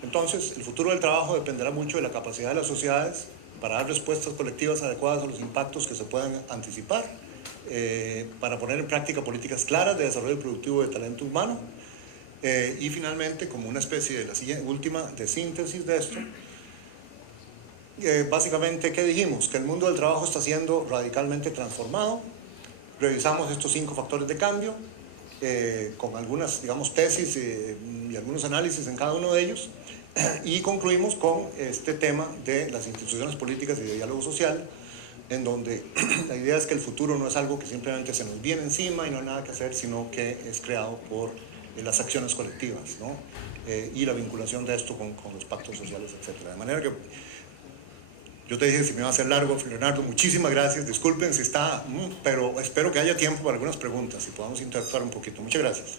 entonces el futuro del trabajo dependerá mucho de la capacidad de las sociedades para dar respuestas colectivas adecuadas a los impactos que se puedan anticipar, para poner en práctica políticas claras de desarrollo productivo de talento humano, y finalmente, como una especie de la última de síntesis de esto, básicamente, ¿qué dijimos? Que el mundo del trabajo está siendo radicalmente transformado. Revisamos estos 5 factores de cambio, con algunas, digamos, tesis y algunos análisis en cada uno de ellos, y concluimos con este tema de las instituciones políticas y de diálogo social, en donde la idea es que el futuro no es algo que simplemente se nos viene encima y no hay nada que hacer, sino que es creado por las acciones colectivas, ¿no? Y la vinculación de esto con los pactos sociales, etc. De manera que yo te dije si me iba a hacer largo, Leonardo, muchísimas gracias, disculpen si está, pero espero que haya tiempo para algunas preguntas y podamos interactuar un poquito. Muchas gracias.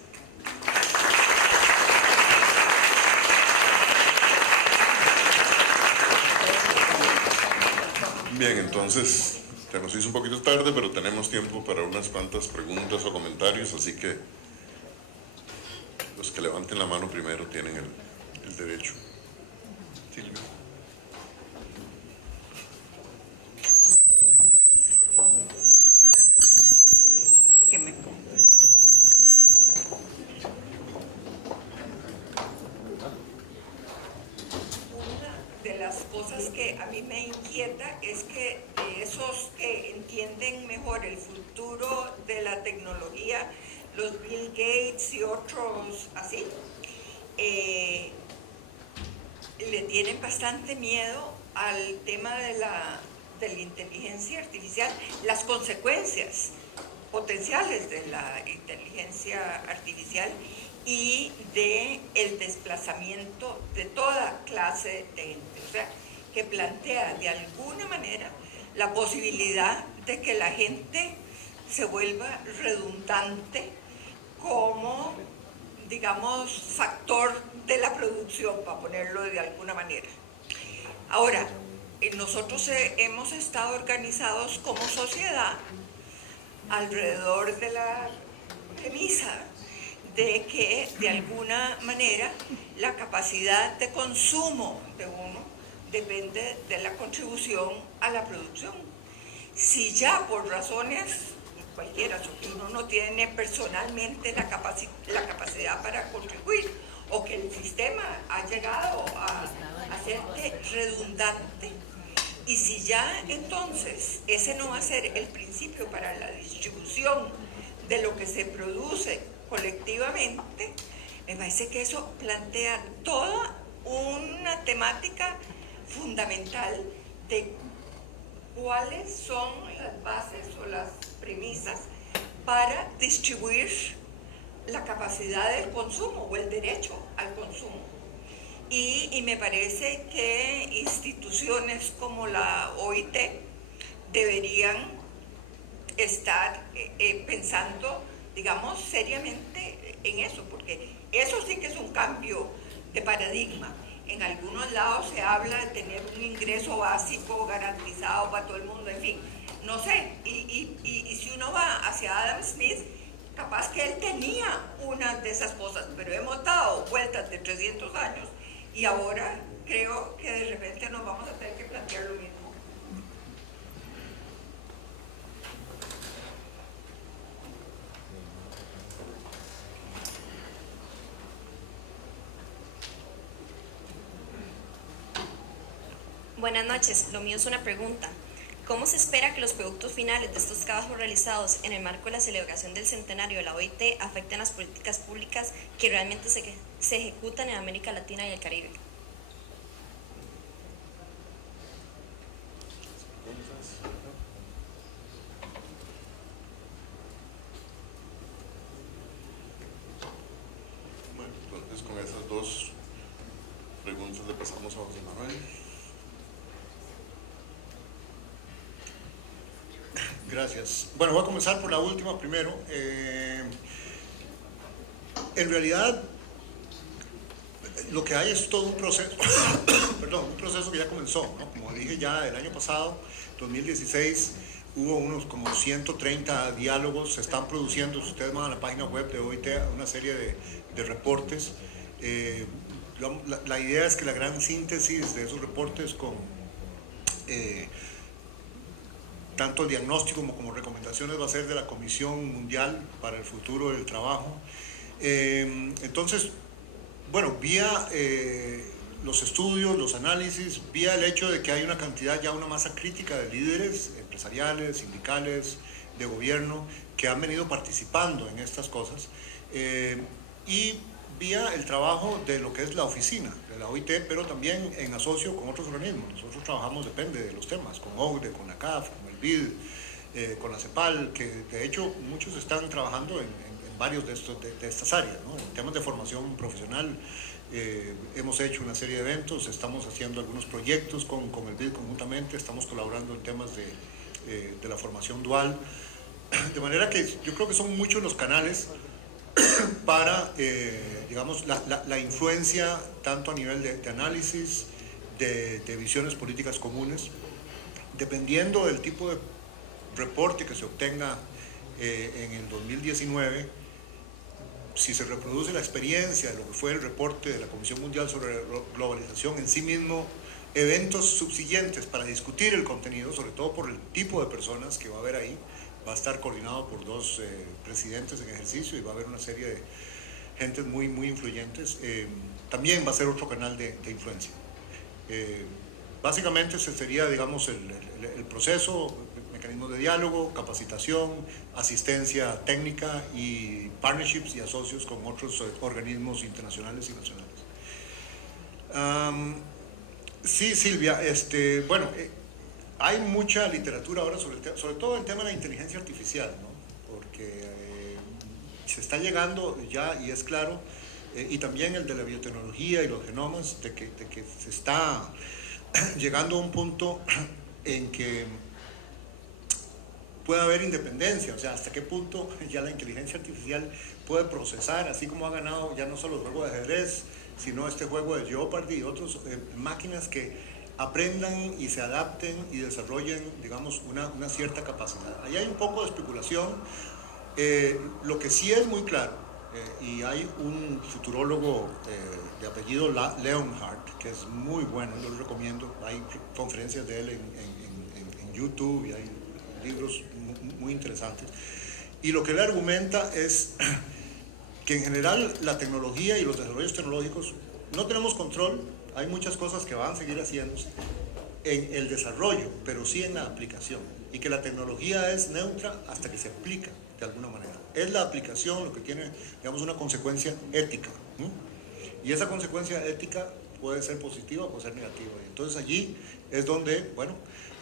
Bien, entonces se nos hizo un poquito tarde, pero tenemos tiempo para unas cuantas preguntas o comentarios, así que los que levanten la mano primero tienen el derecho. Silvia. Que me ponga. De las cosas que a mí me inquieta es que esos que entienden mejor el futuro de la tecnología, los Bill Gates y otros así, le tienen bastante miedo al tema de la inteligencia artificial, las consecuencias potenciales de la inteligencia artificial y de el desplazamiento de toda clase de gente. O sea, que plantea de alguna manera la posibilidad de que la gente se vuelva redundante como, digamos, factor de la producción, para ponerlo de alguna manera. Ahora, nosotros hemos estado organizados como sociedad alrededor de la premisa de que de alguna manera la capacidad de consumo de uno depende de la contribución a la producción. Si ya por razones cualquiera, que uno no tiene personalmente la capacidad para contribuir, o que el sistema ha llegado a hacerte redundante, y si ya entonces ese no va a ser el principio para la distribución de lo que se produce colectivamente, me parece que eso plantea toda una temática fundamental de cuáles son las bases o las premisas para distribuir la capacidad del consumo o el derecho al consumo. Y me parece que instituciones como la OIT deberían estar pensando, digamos, seriamente en eso, porque eso sí que es un cambio de paradigma. En algunos lados se habla de tener un ingreso básico garantizado para todo el mundo, en fin, no sé. Y si uno va hacia Adam Smith, capaz que él tenía una de esas cosas, pero hemos dado vueltas de 300 años y ahora creo que de repente nos vamos a tener que plantear lo mismo. Buenas noches, lo mío es una pregunta. ¿Cómo se espera que los productos finales de estos trabajos realizados en el marco de la celebración del centenario de la OIT afecten las políticas públicas que realmente se ejecutan en América Latina y el Caribe? Bueno, entonces con esas dos preguntas le pasamos a José Manuel. Gracias. Bueno, voy a comenzar por la última primero. En realidad, lo que hay es todo un proceso, perdón, un proceso que ya comenzó, ¿no? Como dije ya el año pasado, 2016, hubo unos como 130 diálogos, se están produciendo, si ustedes van a la página web de OIT, una serie de reportes. La idea es que la gran síntesis de esos reportes con tanto diagnóstico como recomendaciones va a ser de la Comisión Mundial para el Futuro del Trabajo. Entonces, bueno, vía los estudios, los análisis, vía el hecho de que hay una cantidad, ya una masa crítica de líderes empresariales, sindicales, de gobierno, que han venido participando en estas cosas, y vía el trabajo de lo que es la oficina de la OIT, pero también en asocio con otros organismos. Nosotros trabajamos, depende de los temas, con OCDE, con la CAF, con el BID, con la CEPAL, que de hecho muchos están trabajando en varios de estas áreas, ¿no? En temas de formación profesional, hemos hecho una serie de eventos, estamos haciendo algunos proyectos con el BID conjuntamente, estamos colaborando en temas de la formación dual, de manera que yo creo que son muchos los canales para, digamos, la influencia tanto a nivel de análisis, de visiones políticas comunes, dependiendo del tipo de reporte que se obtenga en el 2019, si se reproduce la experiencia de lo que fue el reporte de la Comisión Mundial sobre Globalización en sí mismo, eventos subsiguientes para discutir el contenido, sobre todo por el tipo de personas que va a haber ahí, va a estar coordinado por dos presidentes en ejercicio y va a haber una serie de gentes muy influyentes. También va a ser otro canal de influencia. Básicamente ese sería, digamos, el proceso, mecanismos de diálogo, capacitación, asistencia técnica y partnerships y asocios con otros organismos internacionales y nacionales. Sí, Silvia, bueno, hay mucha literatura ahora sobre todo el tema de la inteligencia artificial, ¿no? Porque se está llegando ya, y es claro, y también el de la biotecnología y los genomas, de que se está llegando a un punto en que puede haber independencia, o sea, hasta qué punto ya la inteligencia artificial puede procesar, así como ha ganado ya no solo el juego de ajedrez, sino este juego de Jeopardy y otras máquinas que aprendan y se adapten y desarrollen, digamos, una cierta capacidad. Ahí hay un poco de especulación. Lo que sí es muy claro, y hay un futurólogo de apellido Leonhardt, que es muy bueno, yo lo recomiendo, hay conferencias de él en YouTube y hay libros muy interesantes, y lo que él argumenta es que en general la tecnología y los desarrollos tecnológicos no tenemos control, hay muchas cosas que van a seguir haciéndose en el desarrollo, pero sí en la aplicación, y que la tecnología es neutra hasta que se aplica de alguna manera. Es la aplicación lo que tiene, digamos, una consecuencia ética, y esa consecuencia ética puede ser positiva o puede ser negativa, y entonces allí es donde, bueno,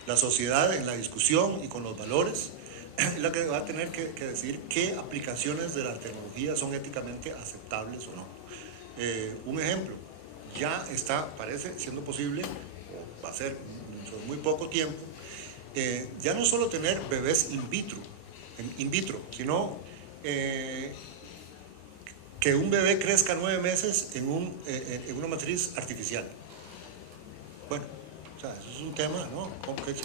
La sociedad en la discusión y con los valores es la que va a tener que decir qué aplicaciones de la tecnología son éticamente aceptables o no. Un ejemplo, ya está, parece, siendo posible, o va a ser dentro de muy poco tiempo, ya no solo tener bebés in vitro, sino que un bebé crezca 9 meses en una matriz artificial. Bueno, o sea, eso es un tema, ¿no?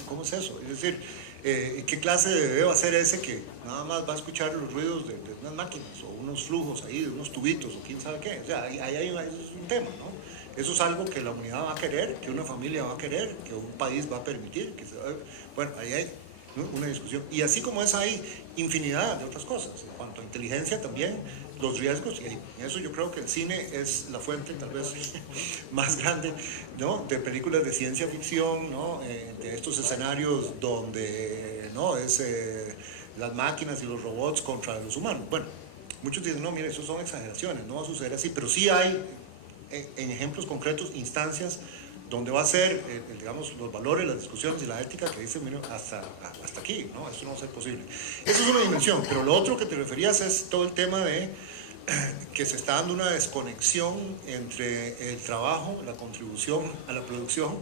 ¿Cómo es eso? Es decir, ¿qué clase de bebé va a ser ese que nada más va a escuchar los ruidos de unas máquinas o unos flujos ahí, de unos tubitos o quién sabe qué? O sea, ahí es un tema, ¿no? Eso es algo que la humanidad va a querer, que una familia va a querer, que un país va a permitir. Bueno, ahí hay una discusión. Y así como esa hay infinidad de otras cosas. En cuanto a inteligencia también, los riesgos, y en eso yo creo que el cine es la fuente tal vez más grande, ¿no?, de películas de ciencia ficción, ¿no?, de estos escenarios donde, ¿no?, es las máquinas y los robots contra los humanos. Bueno, muchos dicen, no, mire, eso son exageraciones, no va a suceder así, pero sí hay en ejemplos concretos instancias donde va a ser, digamos, los valores, las discusiones y la ética que dicen, mira, hasta aquí, ¿no? Esto no va a ser posible. Eso es una dimensión, pero lo otro que te referías es todo el tema de que se está dando una desconexión entre el trabajo, la contribución a la producción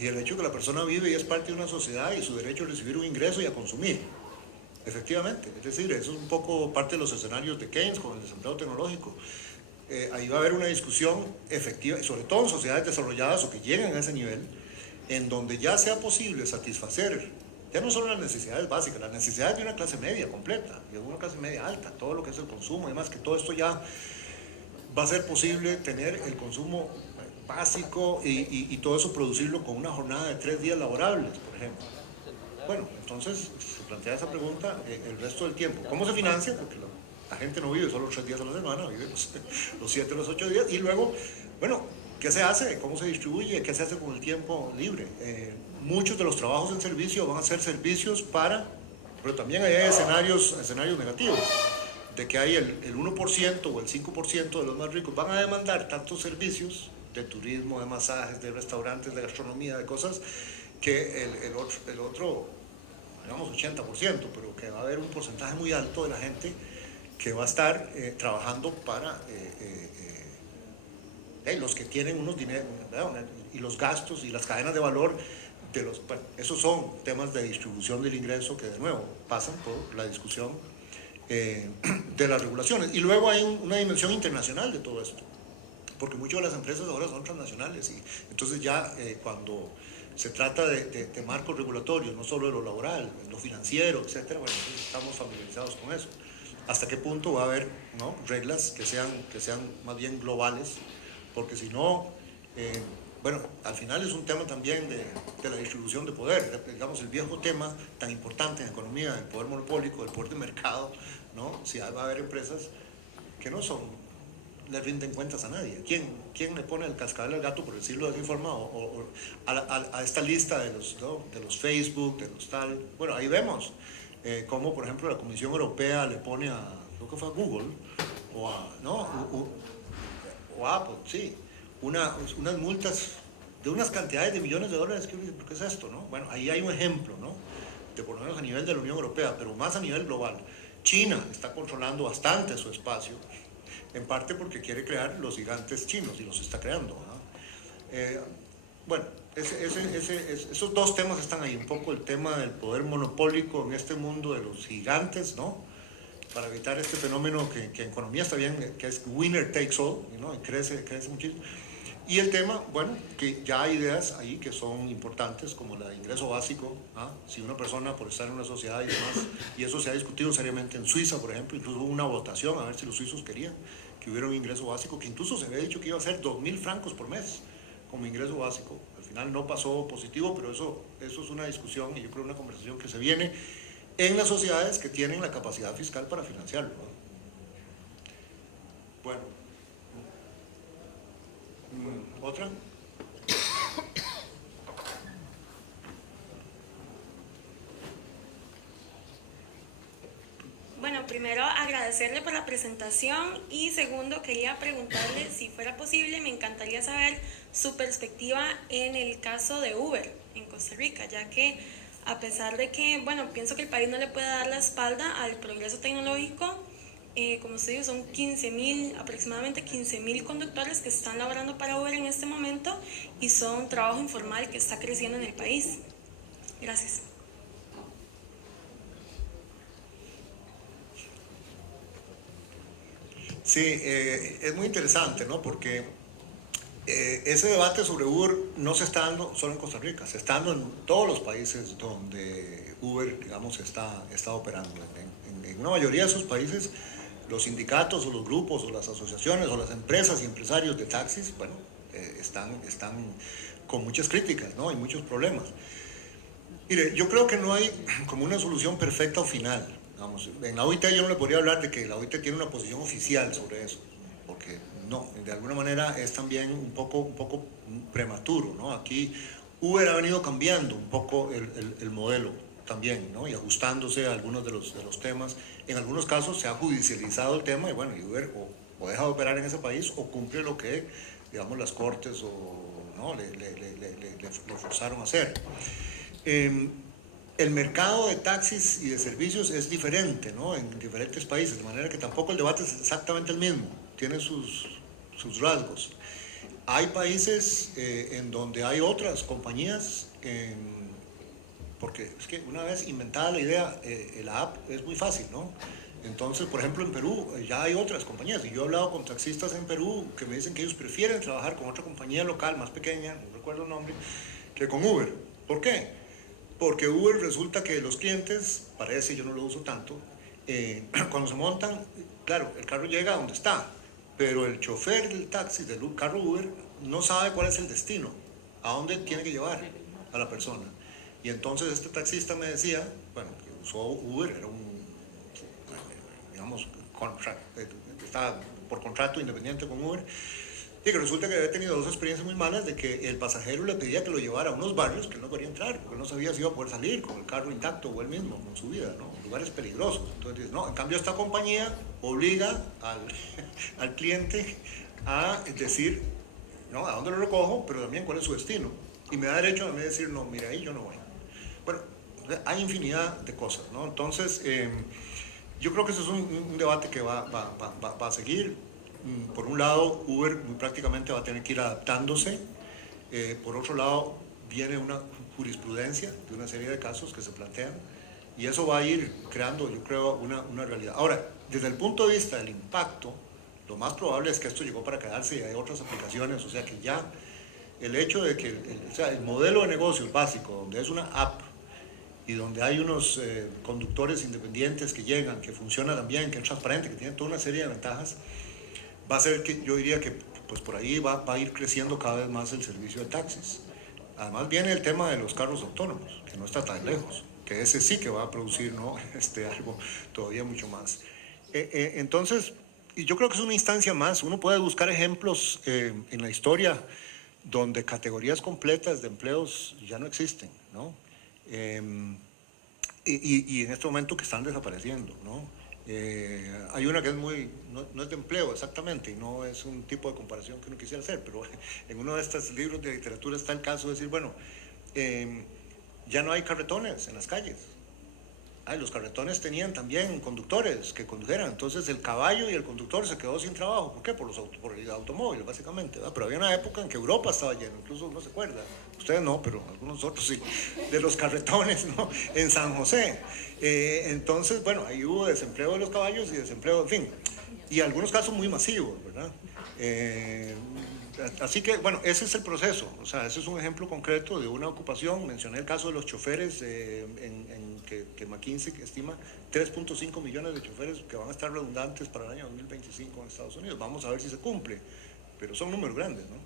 y el hecho de que la persona vive y es parte de una sociedad y su derecho a recibir un ingreso y a consumir. Efectivamente, es decir, eso es un poco parte de los escenarios de Keynes con el desempleo tecnológico. Ahí va a haber una discusión efectiva, sobre todo en sociedades desarrolladas o que lleguen a ese nivel, en donde ya sea posible satisfacer, ya no solo las necesidades básicas, las necesidades de una clase media completa, de una clase media alta, todo lo que es el consumo, además que todo esto ya va a ser posible tener el consumo básico y todo eso producirlo con una jornada de 3 días laborables, por ejemplo. Bueno, entonces se plantea esa pregunta el resto del tiempo. ¿Cómo se financia? Porque la gente no vive solo 3 días a la semana, vive los 7 o los 8 días. Y luego, bueno, ¿qué se hace? ¿Cómo se distribuye? ¿Qué se hace con el tiempo libre? Muchos de los trabajos en servicio van a ser servicios pero también hay escenarios negativos, de que hay el 1% o el 5% de los más ricos van a demandar tantos servicios de turismo, de masajes, de restaurantes, de gastronomía, de cosas, que el otro, digamos 80%, pero que va a haber un porcentaje muy alto de la gente que va a estar trabajando para los que tienen unos dineros, y los gastos y las cadenas de valor bueno, esos son temas de distribución del ingreso que de nuevo pasan por la discusión de las regulaciones. Y luego hay una dimensión internacional de todo esto, porque muchas de las empresas ahora son transnacionales y entonces ya cuando se trata de marcos regulatorios, no solo de lo laboral, lo financiero, etcétera, bueno, entonces estamos familiarizados con eso. ¿Hasta qué punto va a haber, ¿no?, reglas que sean más bien globales? Porque si no, bueno, al final es un tema también de la distribución de poder, digamos, el viejo tema tan importante en economía, el poder monopólico, el poder de mercado, ¿no? Si va a haber empresas que no le rinden cuentas a nadie. ¿Quién le pone el cascabel al gato, por decirlo de esa forma, a esta lista de los Facebook, de los tal? Bueno, ahí vemos cómo, por ejemplo, la Comisión Europea le pone creo que fue a Google, o a Apple, sí, unas multas de unas cantidades de millones de dólares. ¿Qué es esto, no? Bueno, ahí hay un ejemplo, ¿no?, de por lo menos a nivel de la Unión Europea, pero más a nivel global. China está controlando bastante su espacio, en parte porque quiere crear los gigantes chinos y los está creando, ¿no? Bueno, esos dos temas están ahí, un poco el tema del poder monopólico en este mundo de los gigantes, ¿no?, para evitar este fenómeno que en economía está bien, que es winner takes all, ¿no?, y crece muchísimo. Y el tema, bueno, que ya hay ideas ahí que son importantes, como el ingreso básico, ¿ah? Si una persona por estar en una sociedad y demás, y eso se ha discutido seriamente en Suiza, por ejemplo, incluso hubo una votación a ver si los suizos querían que hubiera un ingreso básico, que incluso se había dicho que iba a ser 2.000 francos por mes como ingreso básico. Al final no pasó positivo, pero eso es una discusión y yo creo una conversación que se viene en las sociedades que tienen la capacidad fiscal para financiarlo, ¿no? Bueno, ¿otra? Bueno, primero agradecerle por la presentación y segundo quería preguntarle si fuera posible, me encantaría saber su perspectiva en el caso de Uber en Costa Rica, ya que a pesar de que, bueno, pienso que el país no le puede dar la espalda al progreso tecnológico, como usted dijo, son aproximadamente 15.000 conductores que están laborando para Uber en este momento y son un trabajo informal que está creciendo en el país. Gracias. Sí, es muy interesante, ¿no? Porque ese debate sobre Uber no se está dando solo en Costa Rica, se está dando en todos los países donde Uber, digamos, está operando. En una mayoría de esos países, los sindicatos o los grupos o las asociaciones o las empresas y empresarios de taxis, bueno, están con muchas críticas, ¿no? Hay muchos problemas. Mire, yo creo que no hay como una solución perfecta o final. Vamos, en la OIT yo no le podría hablar de que la OIT tiene una posición oficial sobre eso, porque no, de alguna manera es también un poco prematuro, ¿no? Aquí Uber ha venido cambiando un poco el modelo también, ¿no? Y ajustándose a algunos de los temas. En algunos casos se ha judicializado el tema y bueno, y Uber o deja de operar en ese país o cumple lo que, digamos, las cortes ¿no? le forzaron a hacer. El mercado de taxis y de servicios es diferente, ¿no? En diferentes países, de manera que tampoco el debate es exactamente el mismo, tiene sus rasgos. Hay países en donde hay otras compañías, porque es que una vez inventada la idea, la app es muy fácil, ¿no? Entonces, por ejemplo, en Perú ya hay otras compañías, y yo he hablado con taxistas en Perú que me dicen que ellos prefieren trabajar con otra compañía local más pequeña, no recuerdo el nombre, que con Uber. ¿Por qué? Porque Uber resulta que los clientes, parece, yo no lo uso tanto, cuando se montan, claro, el carro llega a donde está, pero el chofer del taxi, del carro Uber, no sabe cuál es el destino, a dónde tiene que llevar a la persona. Y entonces este taxista me decía, bueno, que usó Uber, era digamos, estaba por contrato independiente con Uber, y que resulta que había tenido dos experiencias muy malas de que el pasajero le pedía que lo llevara a unos barrios que él no quería entrar, porque él no sabía si iba a poder salir con el carro intacto o él mismo, con su vida, ¿no? Lugares peligrosos. Entonces, no, en cambio esta compañía obliga al cliente a decir, ¿no? ¿A dónde lo recojo? Pero también cuál es su destino. Y me da derecho a mí decir, no, mira, ahí yo no voy. Bueno, hay infinidad de cosas, ¿no? Entonces, yo creo que eso es un debate que va a seguir. Por un lado, Uber muy prácticamente va a tener que ir adaptándose. Por otro lado, viene una jurisprudencia de una serie de casos que se plantean y eso va a ir creando, yo creo, una realidad. Ahora, desde el punto de vista del impacto, lo más probable es que esto llegó para quedarse y hay otras aplicaciones, o sea que ya el hecho de que el modelo de negocio básico, donde es una app y donde hay unos conductores independientes que llegan, que funciona también, que es transparente, que tiene toda una serie de ventajas, va a ser que yo diría que pues por ahí va a ir creciendo cada vez más el servicio de taxis. Además viene el tema de los carros autónomos, que no está tan lejos, que ese sí que va a producir, ¿no? Algo todavía mucho más. Entonces, yo creo que es una instancia más. Uno puede buscar ejemplos en la historia donde categorías completas de empleos ya no existen, ¿no? Y en este momento que están desapareciendo, ¿no? Hay una que es no es de empleo exactamente, y no es un tipo de comparación que uno quisiera hacer, pero en uno de estos libros de literatura está el caso de decir, bueno, ya no hay carretones en las calles. Los carretones tenían también conductores que condujeran, entonces el caballo y el conductor se quedó sin trabajo. ¿Por qué? Por el automóvil, básicamente, ¿verdad? Pero había una época en que Europa estaba lleno, incluso uno se acuerda, ustedes no, pero algunos otros sí, de los carretones, ¿no? En San José. Entonces, bueno, ahí hubo desempleo de los caballos y desempleo, en fin, y algunos casos muy masivos, ¿verdad? Así que, bueno, ese es el proceso, o sea, ese es un ejemplo concreto de una ocupación. Mencioné el caso de los choferes, que McKinsey estima 3.5 millones de choferes que van a estar redundantes para el año 2025 en Estados Unidos. Vamos a ver si se cumple, pero son números grandes, ¿no?